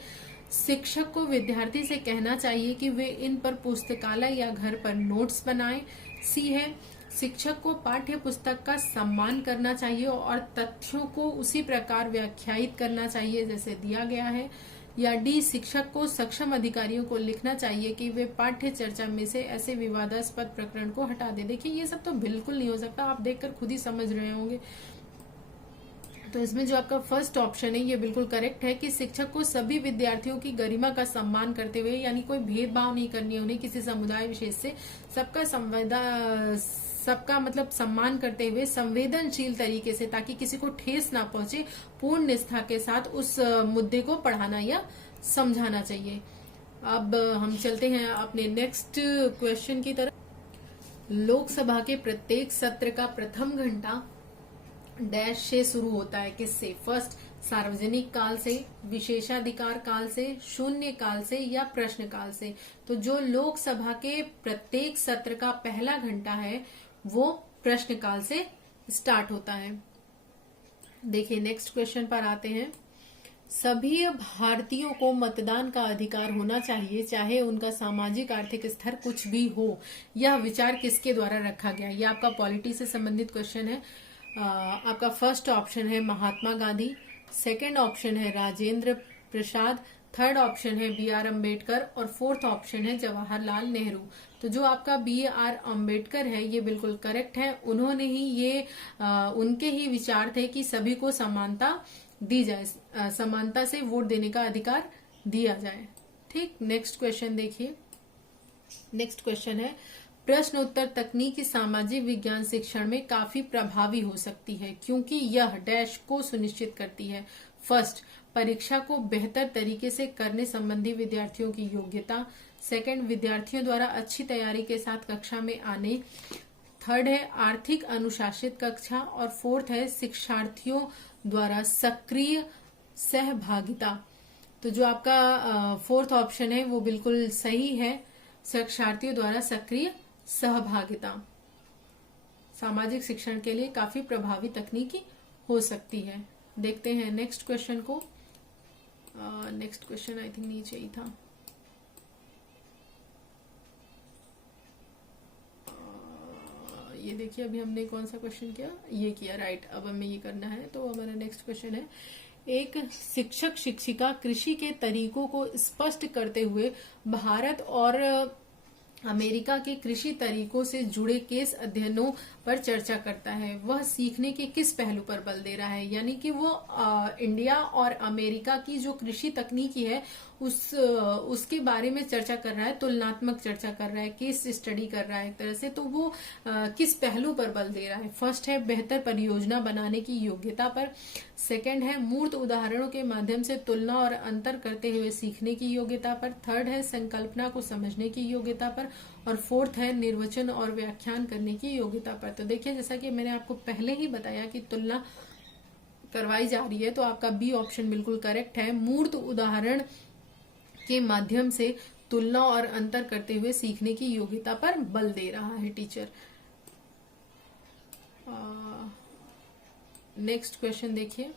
शिक्षक को विद्यार्थी से कहना चाहिए कि वे इन पर पुस्तकालय या घर पर नोट्स बनाएं। सी है, शिक्षक को पाठ्य पुस्तक का सम्मान करना चाहिए और तथ्यों को उसी प्रकार व्याख्यायित करना चाहिए जैसे दिया गया है। या डी, शिक्षक को सक्षम अधिकारियों को लिखना चाहिए कि वे पाठ्य चर्चा में से ऐसे विवादास्पद प्रकरण को हटा दे। देखिए ये सब तो बिल्कुल नहीं हो सकता, आप देखकर खुद ही समझ रहे होंगे। तो इसमें जो आपका फर्स्ट ऑप्शन है ये बिल्कुल करेक्ट है कि शिक्षक को सभी विद्यार्थियों की गरिमा का सम्मान करते हुए, यानी कोई भेदभाव नहीं करनी है उन्हें किसी समुदाय विशेष से, सबका मतलब सम्मान करते हुए संवेदनशील तरीके से, ताकि किसी को ठेस ना पहुंचे, पूर्ण निष्ठा के साथ उस मुद्दे को पढ़ाना या समझाना चाहिए। अब हम चलते हैं अपने नेक्स्ट क्वेश्चन की तरफ। लोकसभा के प्रत्येक सत्र का प्रथम घंटा डैश से शुरू होता है, किससे? फर्स्ट, सार्वजनिक काल से, विशेषाधिकार काल से, शून्य काल से या प्रश्न काल से। तो जो लोकसभा के प्रत्येक सत्र का पहला घंटा है वो प्रश्न काल से स्टार्ट होता है। देखिए नेक्स्ट क्वेश्चन पर आते हैं। सभी भारतीयों को मतदान का अधिकार होना चाहिए, चाहे उनका सामाजिक आर्थिक स्तर कुछ भी हो। यह विचार किसके द्वारा रखा गया? यह आपका पॉलिटी से संबंधित क्वेश्चन है। आपका फर्स्ट ऑप्शन है महात्मा गांधी, सेकंड ऑप्शन है राजेंद्र प्रसाद, थर्ड ऑप्शन है बी.आर. अम्बेडकर और फोर्थ ऑप्शन है जवाहरलाल नेहरू। तो जो आपका बी.आर. अम्बेडकर है ये बिल्कुल करेक्ट है। उन्होंने ही ये उनके ही विचार थे कि सभी को समानता दी जाए, समानता से वोट देने का अधिकार दिया जाए। ठीक, नेक्स्ट क्वेश्चन देखिए। नेक्स्ट क्वेश्चन है, प्रश्न उत्तर तकनीकी सामाजिक विज्ञान शिक्षण में काफी प्रभावी हो सकती है क्योंकि यह डैश को सुनिश्चित करती है। फर्स्ट, परीक्षा को बेहतर तरीके से करने संबंधी विद्यार्थियों की योग्यता। सेकंड, विद्यार्थियों द्वारा अच्छी तैयारी के साथ कक्षा में आने। थर्ड है आर्थिक अनुशासित कक्षा और फोर्थ है शिक्षार्थियों द्वारा सक्रिय सहभागिता। तो जो आपका फोर्थ ऑप्शन है वो बिल्कुल सही है, शिक्षार्थियों द्वारा सक्रिय सहभागिता सामाजिक शिक्षण के लिए काफी प्रभावी तकनीकी हो सकती है। देखते हैं नेक्स्ट क्वेश्चन को। नेक्स्ट क्वेश्चन आई थिंक नीचे ही था। ये देखिए अभी हमने कौन सा क्वेश्चन किया, ये किया, राइट। अब हमें ये करना है, तो हमारा नेक्स्ट क्वेश्चन है, एक शिक्षक शिक्षिका कृषि के तरीकों को स्पष्ट करते हुए भारत और अमेरिका के कृषि तरीकों से जुड़े केस अध्ययनों पर चर्चा करता है। वह सीखने के किस पहलू पर बल दे रहा है, यानी कि वो इंडिया और अमेरिका की जो कृषि तकनीकी है उसके बारे में चर्चा कर रहा है, तुलनात्मक चर्चा कर रहा है, केस स्टडी कर रहा है एक तरह से। तो वो किस पहलू पर बल दे रहा है? फर्स्ट है बेहतर परियोजना बनाने की योग्यता पर, सेकंड है मूर्त उदाहरणों के माध्यम से तुलना और अंतर करते हुए सीखने की योग्यता पर, थर्ड है संकल्पना को समझने की योग्यता पर, और फोर्थ है निर्वचन और व्याख्यान करने की योग्यता पर। तो देखिए जैसा कि मैंने आपको पहले ही बताया कि तुलना करवाई जा रही है, तो आपका बी ऑप्शन बिल्कुल करेक्ट है। मूर्त उदाहरण के माध्यम से तुलना और अंतर करते हुए सीखने की योग्यता पर बल दे रहा है टीचर। नेक्स्ट क्वेश्चन देखिए,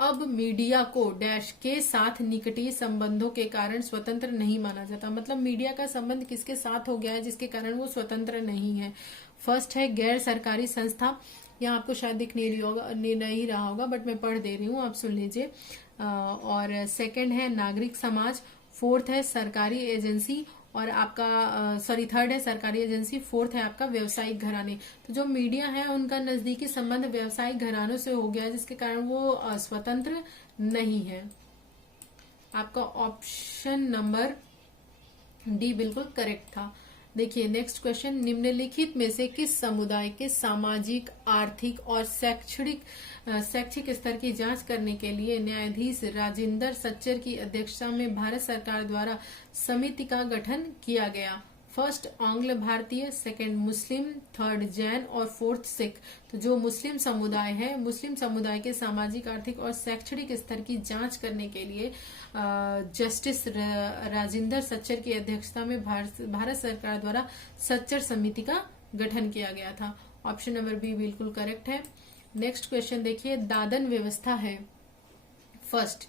अब मीडिया को डैश के साथ निकटी संबंधों के कारण स्वतंत्र नहीं माना जाता। मतलब मीडिया का संबंध किसके साथ हो गया है जिसके कारण वो स्वतंत्र नहीं है? फर्स्ट है गैर सरकारी संस्था, यहाँ आपको शायद दिख नहीं रहा होगा बट मैं पढ़ दे रही हूँ, आप सुन लीजिए। और सेकंड है नागरिक समाज, फोर्थ है सरकारी एजेंसी, और आपका थर्ड है सरकारी एजेंसी, फोर्थ है आपका व्यवसायिक घराने। तो जो मीडिया है उनका नजदीकी संबंध व्यवसायिक घरानों से हो गया जिसके कारण वो स्वतंत्र नहीं है। आपका ऑप्शन नंबर डी बिल्कुल करेक्ट था। देखिए नेक्स्ट क्वेश्चन, निम्नलिखित में से किस समुदाय के सामाजिक, आर्थिक और शैक्षिक स्तर की जांच करने के लिए न्यायाधीश राजेंद्र सच्चर की अध्यक्षता में भारत सरकार द्वारा समिति का गठन किया गया? फर्स्ट आंग्ल भारतीय, सेकंड मुस्लिम, थर्ड जैन और फोर्थ सिख। तो जो मुस्लिम समुदाय है, मुस्लिम समुदाय के सामाजिक, आर्थिक और शैक्षणिक स्तर की जांच करने के लिए जस्टिस राजेंद्र सच्चर की अध्यक्षता में भारत सरकार द्वारा सच्चर समिति का गठन किया गया था। ऑप्शन नंबर बी बिल्कुल करेक्ट है। नेक्स्ट क्वेश्चन देखिए, दादन व्यवस्था है फर्स्ट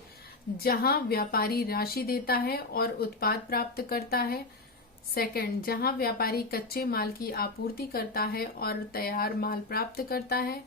जहां व्यापारी राशि देता है और उत्पाद प्राप्त करता है, सेकंड जहां व्यापारी कच्चे माल की आपूर्ति करता है और तैयार माल प्राप्त करता है,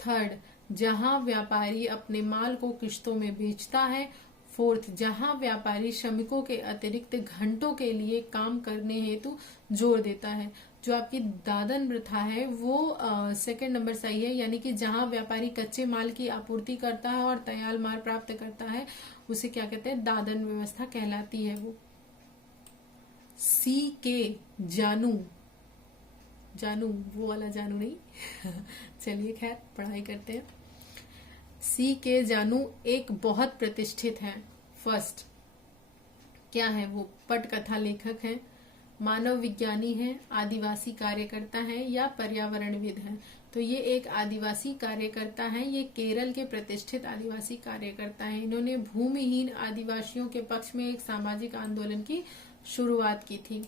थर्ड जहां व्यापारी अपने माल को किश्तों में बेचता है, फोर्थ जहां व्यापारी श्रमिकों के अतिरिक्त घंटों के लिए काम करने हेतु जोर देता है। जो आपकी दादन प्रथा है वो सेकंड नंबर सही है, यानी कि जहां व्यापारी कच्चे माल की आपूर्ति करता है और तैयार माल प्राप्त करता है उसे क्या कहते हैं? दादन व्यवस्था कहलाती है वो। सी के जानू, जानू वो वाला जानू नहीं चलिए खैर पढ़ाई करते हैं। सी के जानू एक बहुत प्रतिष्ठित है। फर्स्ट क्या है वो? पटकथा लेखक हैं, मानव विज्ञानी हैं, आदिवासी कार्यकर्ता हैं या पर्यावरणविद हैं? तो ये एक आदिवासी कार्यकर्ता हैं, ये केरल के प्रतिष्ठित आदिवासी कार्यकर्ता हैं। इन्होंने भूमिहीन आदिवासियों के पक्ष में एक सामाजिक आंदोलन की शुरुआत की थी।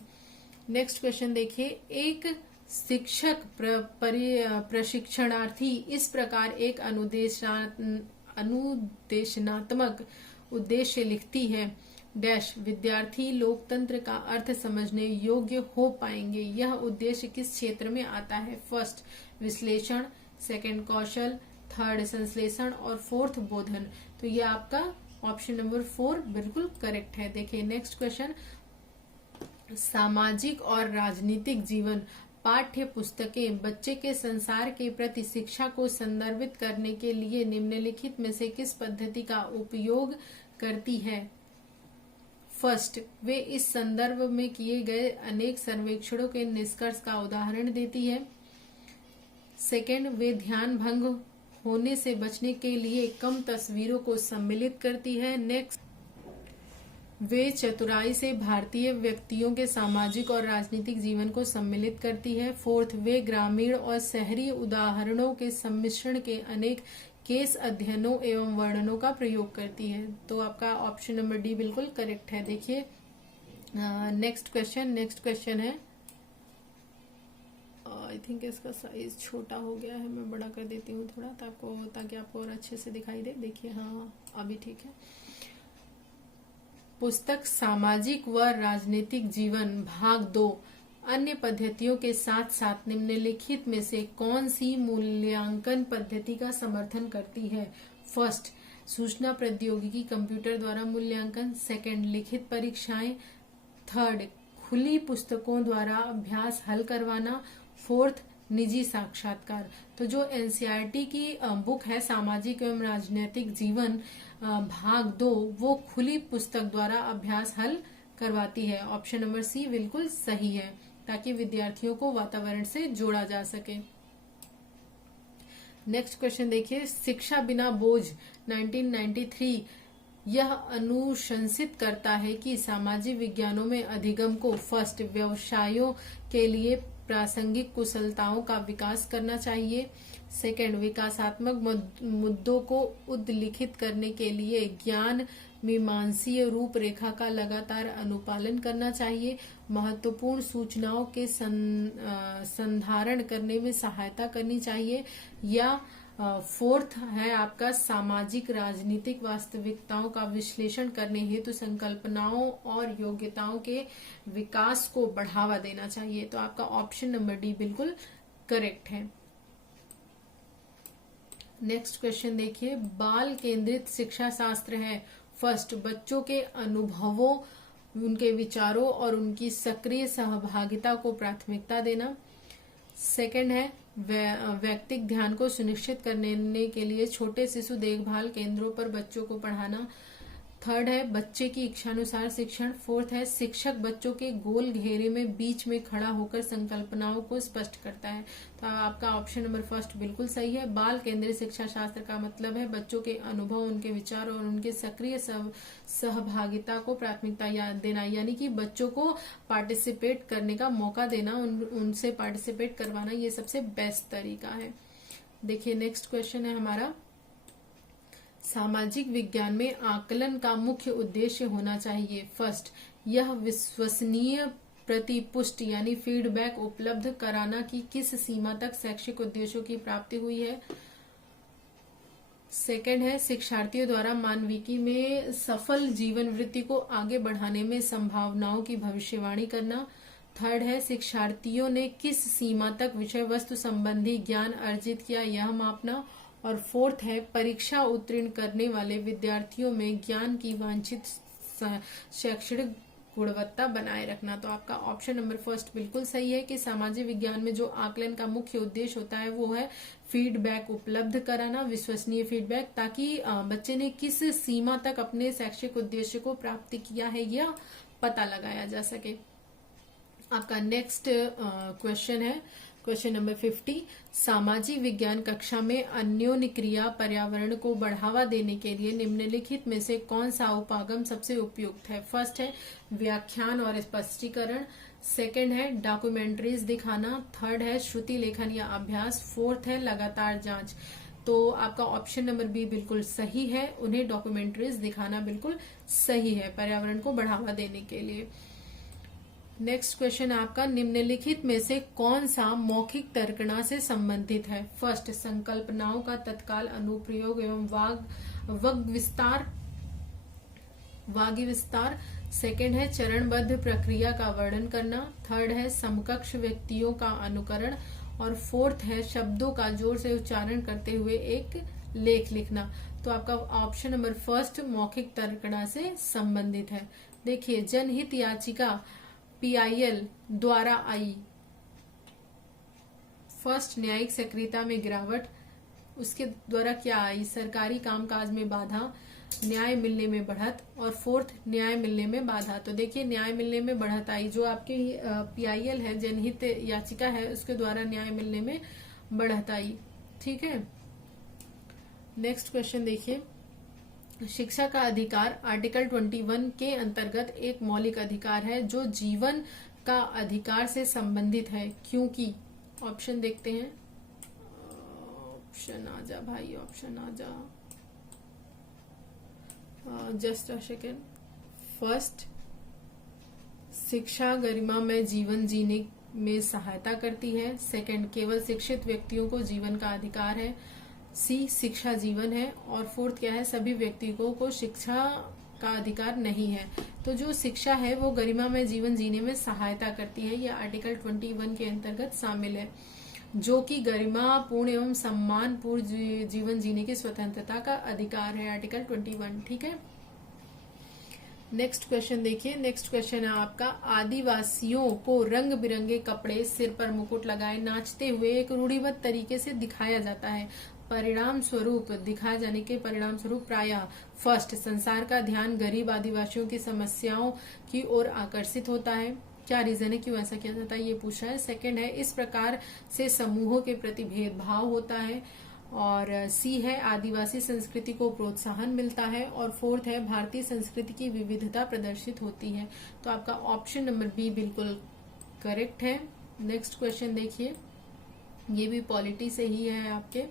नेक्स्ट क्वेश्चन देखिए, एक शिक्षक प्रशिक्षणार्थी इस प्रकार एक अनुदेशनात्मक उद्देश्य लिखती है डैश विद्यार्थी लोकतंत्र का अर्थ समझने योग्य हो पाएंगे। यह उद्देश्य किस क्षेत्र में आता है? फर्स्ट विश्लेषण, सेकंड कौशल, थर्ड संश्लेषण और फोर्थ बोधन। तो ये आपका ऑप्शन नंबर 4 बिल्कुल करेक्ट है। देखिए नेक्स्ट क्वेश्चन, सामाजिक और राजनीतिक जीवन पाठ्य पुस्तकें बच्चे के संसार के प्रति शिक्षा को संदर्भित करने के लिए निम्नलिखित में से किस पद्धति का उपयोग करती है? फर्स्ट वे इस संदर्भ में किए गए अनेक सर्वेक्षणों के निष्कर्ष का उदाहरण देती है, सेकंड वे ध्यान भंग होने से बचने के लिए कम तस्वीरों को सम्मिलित करती है, नेक्स्ट वे चतुराई से भारतीय व्यक्तियों के सामाजिक और राजनीतिक जीवन को सम्मिलित करती है, फोर्थ वे ग्रामीण और शहरी उदाहरणों के सम्मिश्रण के अनेक केस अध्ययनों एवं वर्णनों का प्रयोग करती है। तो आपका ऑप्शन नंबर डी बिल्कुल करेक्ट है। देखिए नेक्स्ट क्वेश्चन है आई थिंक इसका साइज छोटा हो गया है, मैं बड़ा कर देती हूँ थोड़ा ताकि आपको और अच्छे से दिखाई दे। देखिए, हाँ अभी ठीक है। पुस्तक सामाजिक व राजनीतिक जीवन भाग 2 अन्य पद्धतियों के साथ साथ निम्नलिखित में से कौन सी मूल्यांकन पद्धति का समर्थन करती है? फर्स्ट, सूचना प्रौद्योगिकी कंप्यूटर द्वारा मूल्यांकन। सेकंड, लिखित परीक्षाएं। थर्ड, खुली पुस्तकों द्वारा अभ्यास हल करवाना। फोर्थ, निजी साक्षात्कार। तो जो एनसीईआरटी की बुक है सामाजिक एवं राजनीतिक जीवन भाग 2, वो खुली पुस्तक द्वारा अभ्यास हल करवाती है। ऑप्शन नंबर सी बिल्कुल सही है, ताकि विद्यार्थियों को वातावरण से जोड़ा जा सके। नेक्स्ट क्वेश्चन देखिए, शिक्षा बिना बोझ 1993 यह अनुशंसित करता है कि सामाजिक विज्ञानों में अधिगम को फर्स्ट, व्यवसायों के लिए प्रासंगिक कुशलताओं का विकास करना चाहिए। सेकंड, विकासात्मक मुद्दों को उद्लिखित करने के लिए ज्ञान मीमांसीय रूपरेखा का लगातार अनुपालन करना चाहिए। महत्वपूर्ण सूचनाओं के संधारण करने में सहायता करनी चाहिए। या फोर्थ है आपका, सामाजिक राजनीतिक वास्तविकताओं का विश्लेषण करने हेतु संकल्पनाओं और योग्यताओं के विकास को बढ़ावा देना चाहिए। तो आपका ऑप्शन नंबर डी बिल्कुल करेक्ट है। नेक्स्ट क्वेश्चन देखिए, बाल केंद्रित शिक्षा शास्त्र है। फर्स्ट, बच्चों के अनुभवों, उनके विचारों और उनकी सक्रिय सहभागिता को प्राथमिकता देना। सेकंड है, व्यक्तिगत ध्यान को सुनिश्चित करने के लिए छोटे शिशु देखभाल केंद्रों पर बच्चों को पढ़ाना। थर्ड है, बच्चे की इच्छानुसार शिक्षण। फोर्थ है, शिक्षक बच्चों के गोल घेरे में बीच में खड़ा होकर संकल्पनाओं को स्पष्ट करता है। तो आपका ऑप्शन नंबर फर्स्ट बिल्कुल सही है। बाल केंद्रित शिक्षा शास्त्र का मतलब है बच्चों के अनुभव, उनके विचार और उनके सक्रिय सहभागिता को प्राथमिकता देना, यानी कि बच्चों को पार्टिसिपेट करने का मौका देना, उनसे पार्टिसिपेट करवाना, ये सबसे बेस्ट तरीका है। देखिए नेक्स्ट क्वेश्चन है हमारा, सामाजिक विज्ञान में आकलन का मुख्य उद्देश्य होना चाहिए। फर्स्ट, यह विश्वसनीय प्रतिपुष्टि यानी फीडबैक उपलब्ध कराना कि किस सीमा तक शैक्षिक उद्देश्यों की प्राप्ति हुई है। सेकंड है, शिक्षार्थियों द्वारा मानविकी में सफल जीवन वृत्ति को आगे बढ़ाने में संभावनाओं की भविष्यवाणी करना। थर्ड है, शिक्षार्थियों ने किस सीमा तक विषय वस्तु संबंधी ज्ञान अर्जित किया, यह मापना। और फोर्थ है, परीक्षा उत्तीर्ण करने वाले विद्यार्थियों में ज्ञान की वांछित शैक्षणिक गुणवत्ता बनाए रखना। तो आपका ऑप्शन नंबर फर्स्ट बिल्कुल सही है कि सामाजिक विज्ञान में जो आकलन का मुख्य उद्देश्य होता है वो है फीडबैक उपलब्ध कराना, विश्वसनीय फीडबैक, ताकि बच्चे ने किस सीमा तक अपने शैक्षिक उद्देश्य को प्राप्त किया है यह पता लगाया जा सके। आपका नेक्स्ट क्वेश्चन है क्वेश्चन नंबर 50, सामाजिक विज्ञान कक्षा में अन्योन्य क्रिया पर्यावरण को बढ़ावा देने के लिए निम्नलिखित में से कौन सा उपागम सबसे उपयुक्त है? फर्स्ट है व्याख्यान और स्पष्टीकरण। सेकंड है डॉक्यूमेंट्रीज दिखाना। थर्ड है श्रुति लेखन या अभ्यास। फोर्थ है लगातार जांच। तो आपका ऑप्शन नंबर बी बिल्कुल सही है, उन्हें डॉक्यूमेंट्रीज दिखाना बिल्कुल सही है पर्यावरण को बढ़ावा देने के लिए। नेक्स्ट क्वेश्चन आपका, निम्नलिखित में से कौन सा मौखिक तर्कणा से संबंधित है? फर्स्ट, संकल्पनाओं का तत्काल अनुप्रयोग एवं वाग्वी विस्तार। सेकंड है चरणबद्ध प्रक्रिया का वर्णन करना। थर्ड है समकक्ष व्यक्तियों का अनुकरण। और फोर्थ है शब्दों का जोर से उच्चारण करते हुए एक लेख लिखना। तो आपका ऑप्शन नंबर फर्स्ट मौखिक तर्कणा से संबंधित है। देखिए, जनहित याचिका PIL द्वारा आई। फर्स्ट, न्यायिक सक्रियता में गिरावट, उसके द्वारा क्या आई? सरकारी कामकाज में बाधा, न्याय मिलने में बढ़त, और फोर्थ न्याय मिलने में बाधा। तो देखिए, न्याय मिलने में बढ़त आई। जो आपकी PIL है, जनहित याचिका है, उसके द्वारा न्याय मिलने में बढ़त आई। ठीक है, नेक्स्ट क्वेश्चन देखिए, शिक्षा का अधिकार आर्टिकल 21 के अंतर्गत एक मौलिक अधिकार है जो जीवन का अधिकार से संबंधित है, क्योंकि ऑप्शन देखते हैं। ऑप्शन आ जा भाई, ऑप्शन आ जा, जस्ट अ सेकेंड। फर्स्ट, शिक्षा गरिमा में जीवन जीने में सहायता करती है। सेकंड, केवल शिक्षित व्यक्तियों को जीवन का अधिकार है। सी, शिक्षा जीवन है। और फोर्थ क्या है, सभी व्यक्तियों को शिक्षा का अधिकार नहीं है। तो जो शिक्षा है वो गरिमा में जीवन जीने में सहायता करती है। यह आर्टिकल 21 के अंतर्गत शामिल है, जो कि गरिमा पूर्ण एवं सम्मान पूर्ण जीवन जीने की स्वतंत्रता का अधिकार है, आर्टिकल 21। ठीक है, नेक्स्ट क्वेश्चन देखिए। नेक्स्ट क्वेश्चन है आपका, आदिवासियों को रंग बिरंगे कपड़े, सिर पर मुकुट लगाए नाचते हुए एक रूढ़िबद्ध तरीके से दिखाया जाता है। परिणाम स्वरूप, दिखाए जाने के परिणाम स्वरूप प्रायः फर्स्ट, संसार का ध्यान गरीब आदिवासियों की समस्याओं की ओर आकर्षित होता है। क्या रीजन है, क्यों ऐसा किया जाता है, ये पूछा है। सेकंड है, इस प्रकार से समूहों के प्रति भेदभाव होता है। और सी है, आदिवासी संस्कृति को प्रोत्साहन मिलता है। और फोर्थ है, भारतीय संस्कृति की विविधता प्रदर्शित होती है। तो आपका ऑप्शन नंबर बी बिल्कुल करेक्ट है। नेक्स्ट क्वेश्चन देखिए, ये भी पॉलिटी से ही है आपके।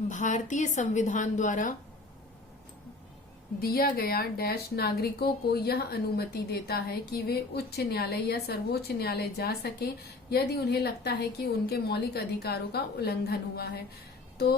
भारतीय संविधान द्वारा दिया गया डैश नागरिकों को यह अनुमति देता है कि वे उच्च न्यायालय या सर्वोच्च न्यायालय जा सकें यदि उन्हें लगता है कि उनके मौलिक अधिकारों का उल्लंघन हुआ है। तो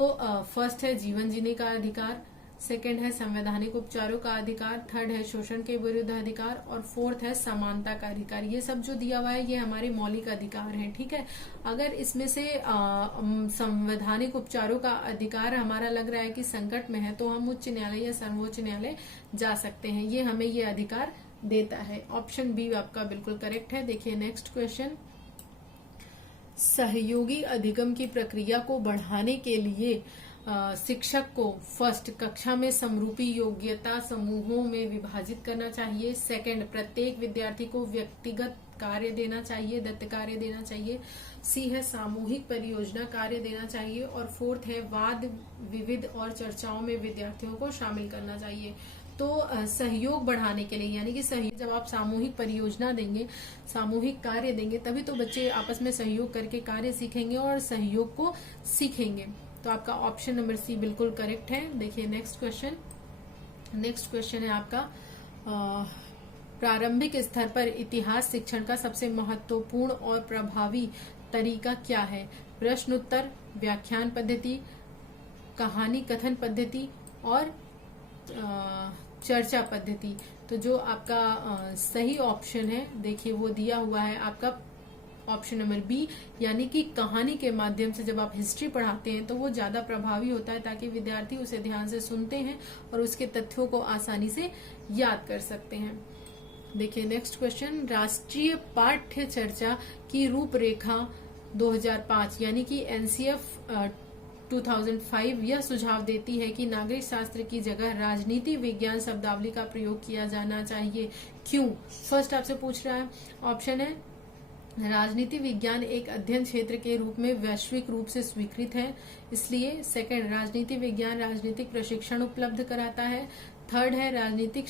फर्स्ट है जीवन जीने का अधिकार, सेकंड है संवैधानिक उपचारों का अधिकार, थर्ड है शोषण के विरुद्ध अधिकार, और फोर्थ है समानता का अधिकार। ये सब जो दिया हुआ है ये हमारे मौलिक अधिकार हैं। ठीक है, अगर इसमें से संवैधानिक उपचारों का अधिकार हमारा लग रहा है कि संकट में है तो हम उच्च न्यायालय या सर्वोच्च न्यायालय जा सकते हैं, ये हमें ये अधिकार देता है। ऑप्शन बी आपका बिल्कुल करेक्ट है। देखिए नेक्स्ट क्वेश्चन, सहयोगी अधिगम की प्रक्रिया को बढ़ाने के लिए शिक्षक को फर्स्ट, कक्षा में समरूपी योग्यता समूहों में विभाजित करना चाहिए। सेकंड, प्रत्येक विद्यार्थी को व्यक्तिगत कार्य देना चाहिए, दत्त कार्य देना चाहिए। सी है, सामूहिक परियोजना कार्य देना चाहिए। और फोर्थ है, वाद विविध और चर्चाओं में विद्यार्थियों को शामिल करना चाहिए। तो सहयोग बढ़ाने के लिए, यानी कि जब आप सामूहिक परियोजना देंगे, सामूहिक कार्य देंगे, तभी तो बच्चे आपस में सहयोग करके कार्य सीखेंगे और सहयोग को सीखेंगे। तो आपका ऑप्शन नंबर सी बिल्कुल करेक्ट है। देखिए नेक्स्ट क्वेश्चन। नेक्स्ट क्वेश्चन है आपका, प्रारंभिक स्तर पर इतिहास शिक्षण का सबसे महत्वपूर्ण और प्रभावी तरीका क्या है? प्रश्नोत्तर, व्याख्यान पद्धति, कहानी कथन पद्धति और चर्चा पद्धति। तो जो आपका सही ऑप्शन है, देखिए वो दिया हुआ है आपका ऑप्शन नंबर बी, यानी कि कहानी के माध्यम से जब आप हिस्ट्री पढ़ाते हैं तो वो ज्यादा प्रभावी होता है, ताकि विद्यार्थी उसे ध्यान से सुनते हैं और उसके तथ्यों को आसानी से याद कर सकते हैं। देखिए नेक्स्ट क्वेश्चन, राष्ट्रीय पाठ्य चर्चा की रूपरेखा 2005 यानी कि एनसीएफ 2005 यह सुझाव देती है कि नागरिक शास्त्र की जगह राजनीति विज्ञान शब्दावली का प्रयोग किया जाना चाहिए। क्यों? फर्स्ट आपसे पूछ रहा है। ऑप्शन है, राजनीति विज्ञान एक अध्ययन क्षेत्र के रूप में वैश्विक रूप से स्वीकृत है, इसलिए। सेकंड, राजनीति विज्ञान राजनीतिक प्रशिक्षण उपलब्ध कराता है। थर्ड है, राजनीतिक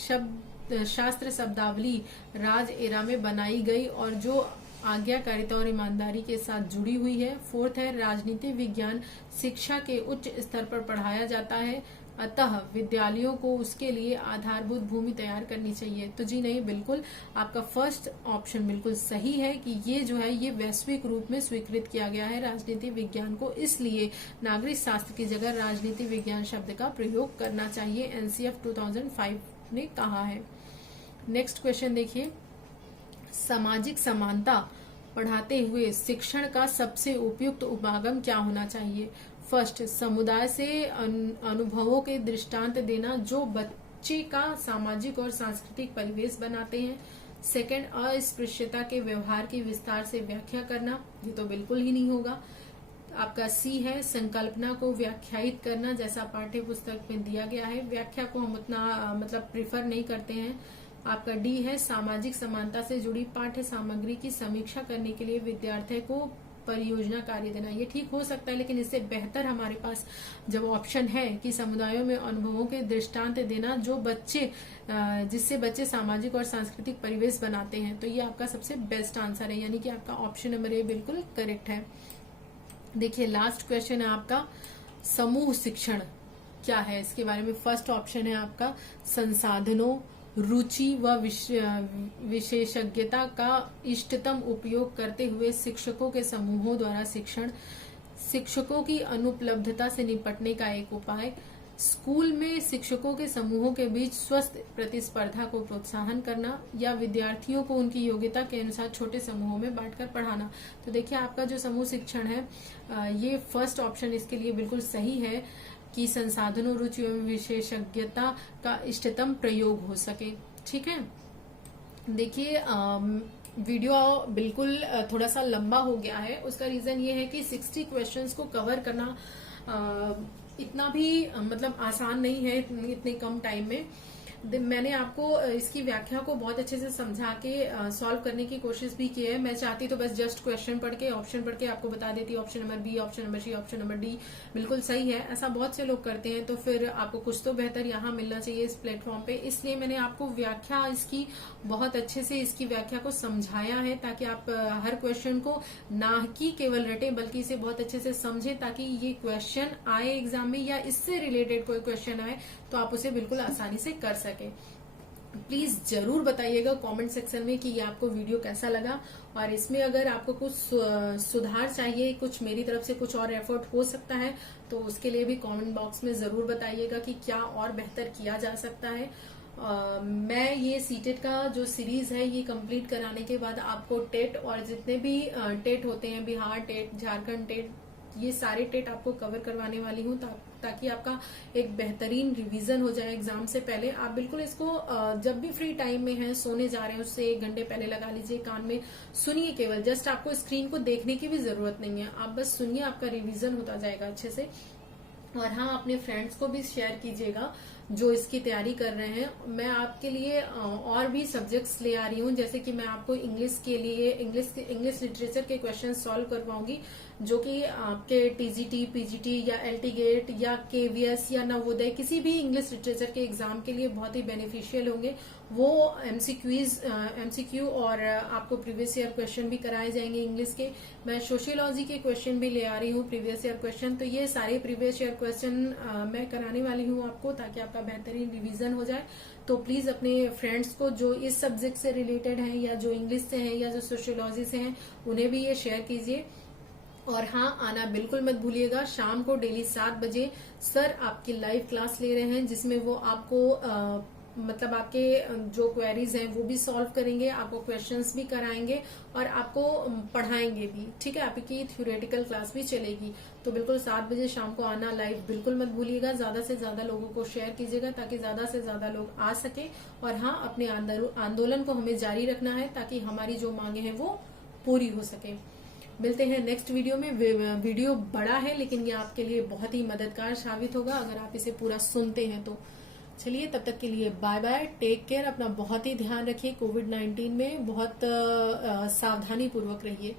शास्त्र शब्दावली राज एरा में बनाई गई और जो आज्ञाकारिता और ईमानदारी के साथ जुड़ी हुई है। फोर्थ है, राजनीति विज्ञान शिक्षा के उच्च स्तर पर पढ़ाया जाता है, अतः विद्यालयों को उसके लिए आधारभूत भूमि तैयार करनी चाहिए। तो जी नहीं, बिल्कुल आपका फर्स्ट ऑप्शन बिल्कुल सही है कि ये जो है ये वैश्विक रूप में स्वीकृत किया गया है राजनीति विज्ञान को, इसलिए नागरिक शास्त्र की जगह राजनीति विज्ञान शब्द का प्रयोग करना चाहिए, एनसीएफ 2005 ने कहा है। नेक्स्ट क्वेश्चन देखिए, सामाजिक समानता पढ़ाते हुए शिक्षण का सबसे उपयुक्त उपागम क्या होना चाहिए? फर्स्ट, समुदाय से अनुभवों के दृष्टांत देना जो बच्चे का सामाजिक और सांस्कृतिक परिवेश बनाते हैं। सेकंड, अस्पृश्यता के व्यवहार की विस्तार से व्याख्या करना, ये तो बिल्कुल ही नहीं होगा। आपका सी है, संकल्पना को व्याख्यायित करना, जैसा पाठ्य पुस्तक में दिया गया है। व्याख्या को हम उतना प्रिफर नहीं करते हैं। आपका डी है, सामाजिक समानता से जुड़ी पाठ्य सामग्री की समीक्षा करने के लिए विद्यार्थियों को परियोजना कार्य देना। ये ठीक हो सकता है, लेकिन इससे बेहतर हमारे पास जब ऑप्शन है कि समुदायों में अनुभवों के दृष्टांत देना जो बच्चे जिससे बच्चे सामाजिक और सांस्कृतिक परिवेश बनाते हैं, तो ये आपका सबसे बेस्ट आंसर है, यानी कि आपका ऑप्शन नंबर ए बिल्कुल करेक्ट है। देखिए लास्ट क्वेश्चन है आपका, समूह शिक्षण क्या है, इसके बारे में फर्स्ट ऑप्शन है आपका संसाधनों रुचि व विशेषज्ञता का इष्टतम उपयोग करते हुए शिक्षकों के समूहों द्वारा शिक्षण, शिक्षकों की अनुपलब्धता से निपटने का एक उपाय, स्कूल में शिक्षकों के समूहों के बीच स्वस्थ प्रतिस्पर्धा को प्रोत्साहन करना, या विद्यार्थियों को उनकी योग्यता के अनुसार छोटे समूहों में बांटकर पढ़ाना। तो देखिए आपका जो समूह शिक्षण है, ये फर्स्ट ऑप्शन इसके लिए बिल्कुल सही है कि संसाधनों, रुचि एवं विशेषज्ञता का इष्टतम प्रयोग हो सके। ठीक है, देखिए वीडियो बिल्कुल थोड़ा सा लंबा हो गया है। उसका रीजन ये है कि 60 क्वेश्चंस को कवर करना इतना भी मतलब आसान नहीं है इतने कम टाइम में। मैंने आपको इसकी व्याख्या को बहुत अच्छे से समझा के सॉल्व करने की कोशिश भी की है। मैं चाहती तो बस जस्ट क्वेश्चन पढ़ के, ऑप्शन पढ़ के आपको बता देती, option number b, option number c, option number d बिल्कुल सही है। ऐसा बहुत से लोग करते हैं, तो फिर आपको कुछ तो बेहतर यहाँ मिलना चाहिए इस प्लेटफॉर्म पे। इसलिए मैंने आपको व्याख्या इसकी बहुत अच्छे से इसकी व्याख्या को समझाया है, ताकि आप हर क्वेश्चन को ना कि केवल रटे बल्कि इसे बहुत अच्छे से समझे, ताकि ये क्वेश्चन आए एग्जाम में या इससे रिलेटेड कोई क्वेश्चन आए तो आप उसे बिल्कुल आसानी से कर सके। प्लीज जरूर बताइएगा कमेंट सेक्शन में कि ये आपको वीडियो कैसा लगा, और इसमें अगर आपको कुछ सुधार चाहिए, कुछ मेरी तरफ से कुछ और एफर्ट हो सकता है, तो उसके लिए भी कमेंट बॉक्स में जरूर बताइएगा कि क्या और बेहतर किया जा सकता है। मैं ये सीटेट का जो सीरीज है ये कंप्लीट कराने के बाद आपको टेट और जितने भी टेट होते हैं, बिहार टेट, झारखंड टेट, ये सारे टेट आपको कवर करवाने वाली हूँ, ताकि आपका एक बेहतरीन रिवीजन हो जाए एग्जाम से पहले। आप बिल्कुल इसको जब भी फ्री टाइम में हैं, सोने जा रहे हैं, उससे 1 घंटे पहले लगा लीजिए, कान में सुनिए केवल, जस्ट आपको स्क्रीन को देखने की भी जरूरत नहीं है, आप बस सुनिए, आपका रिवीजन होता जाएगा अच्छे से। और हाँ, अपने फ्रेंड्स को भी शेयर कीजिएगा जो इसकी तैयारी कर रहे हैं। मैं आपके लिए और भी सब्जेक्ट्स ले आ रही हूँ, जैसे कि मैं आपको इंग्लिश के लिए इंग्लिश लिटरेचर के क्वेश्चन सॉल्व करवाऊंगी, जो कि आपके टीजीटी, पीजीटी या एलटी गेट या केवीएस या नवोदय, किसी भी इंग्लिश लिटरेचर के एग्जाम के लिए बहुत ही बेनिफिशियल होंगे। वो एमसीक्यू और आपको प्रीवियस ईयर क्वेश्चन भी कराए जाएंगे इंग्लिश के। मैं सोशियोलॉजी के क्वेश्चन भी ले आ रही हूँ, प्रीवियस ईयर क्वेश्चन। तो ये सारे प्रीवियस ईयर क्वेश्चन मैं कराने वाली हूँ आपको, ताकि आपका बेहतरीन रिवीजन हो जाए। तो प्लीज अपने फ्रेंड्स को जो इस सब्जेक्ट से रिलेटेड हैं, या जो इंग्लिश से हैं, या जो सोशियोलॉजी से हैं, उन्हें भी ये शेयर कीजिए। और हाँ, आना बिल्कुल मत भूलिएगा। शाम को डेली 7 बजे सर आपकी लाइव क्लास ले रहे हैं, जिसमें वो आपको मतलब आपके जो क्वेरीज हैं वो भी सॉल्व करेंगे, आपको क्वेश्चंस भी कराएंगे और आपको पढ़ाएंगे भी। ठीक है, आपकी थ्योरेटिकल क्लास भी चलेगी। तो बिल्कुल 7 बजे शाम को आना लाइव बिल्कुल मत भूलिएगा। ज्यादा से ज्यादा लोगों को शेयर कीजिएगा, ताकि ज्यादा से ज्यादा लोग आ सके। और हाँ, अपने आंदोलन को हमें जारी रखना है, ताकि हमारी जो मांगे हैं वो पूरी हो सके। मिलते हैं नेक्स्ट वीडियो में। वीडियो बड़ा है, लेकिन ये आपके लिए बहुत ही मददगार साबित होगा अगर आप इसे पूरा सुनते हैं तो। चलिए, तब तक के लिए बाय बाय, टेक केयर, अपना बहुत ही ध्यान रखिए। कोविड-19 में बहुत सावधानी पूर्वक रहिए।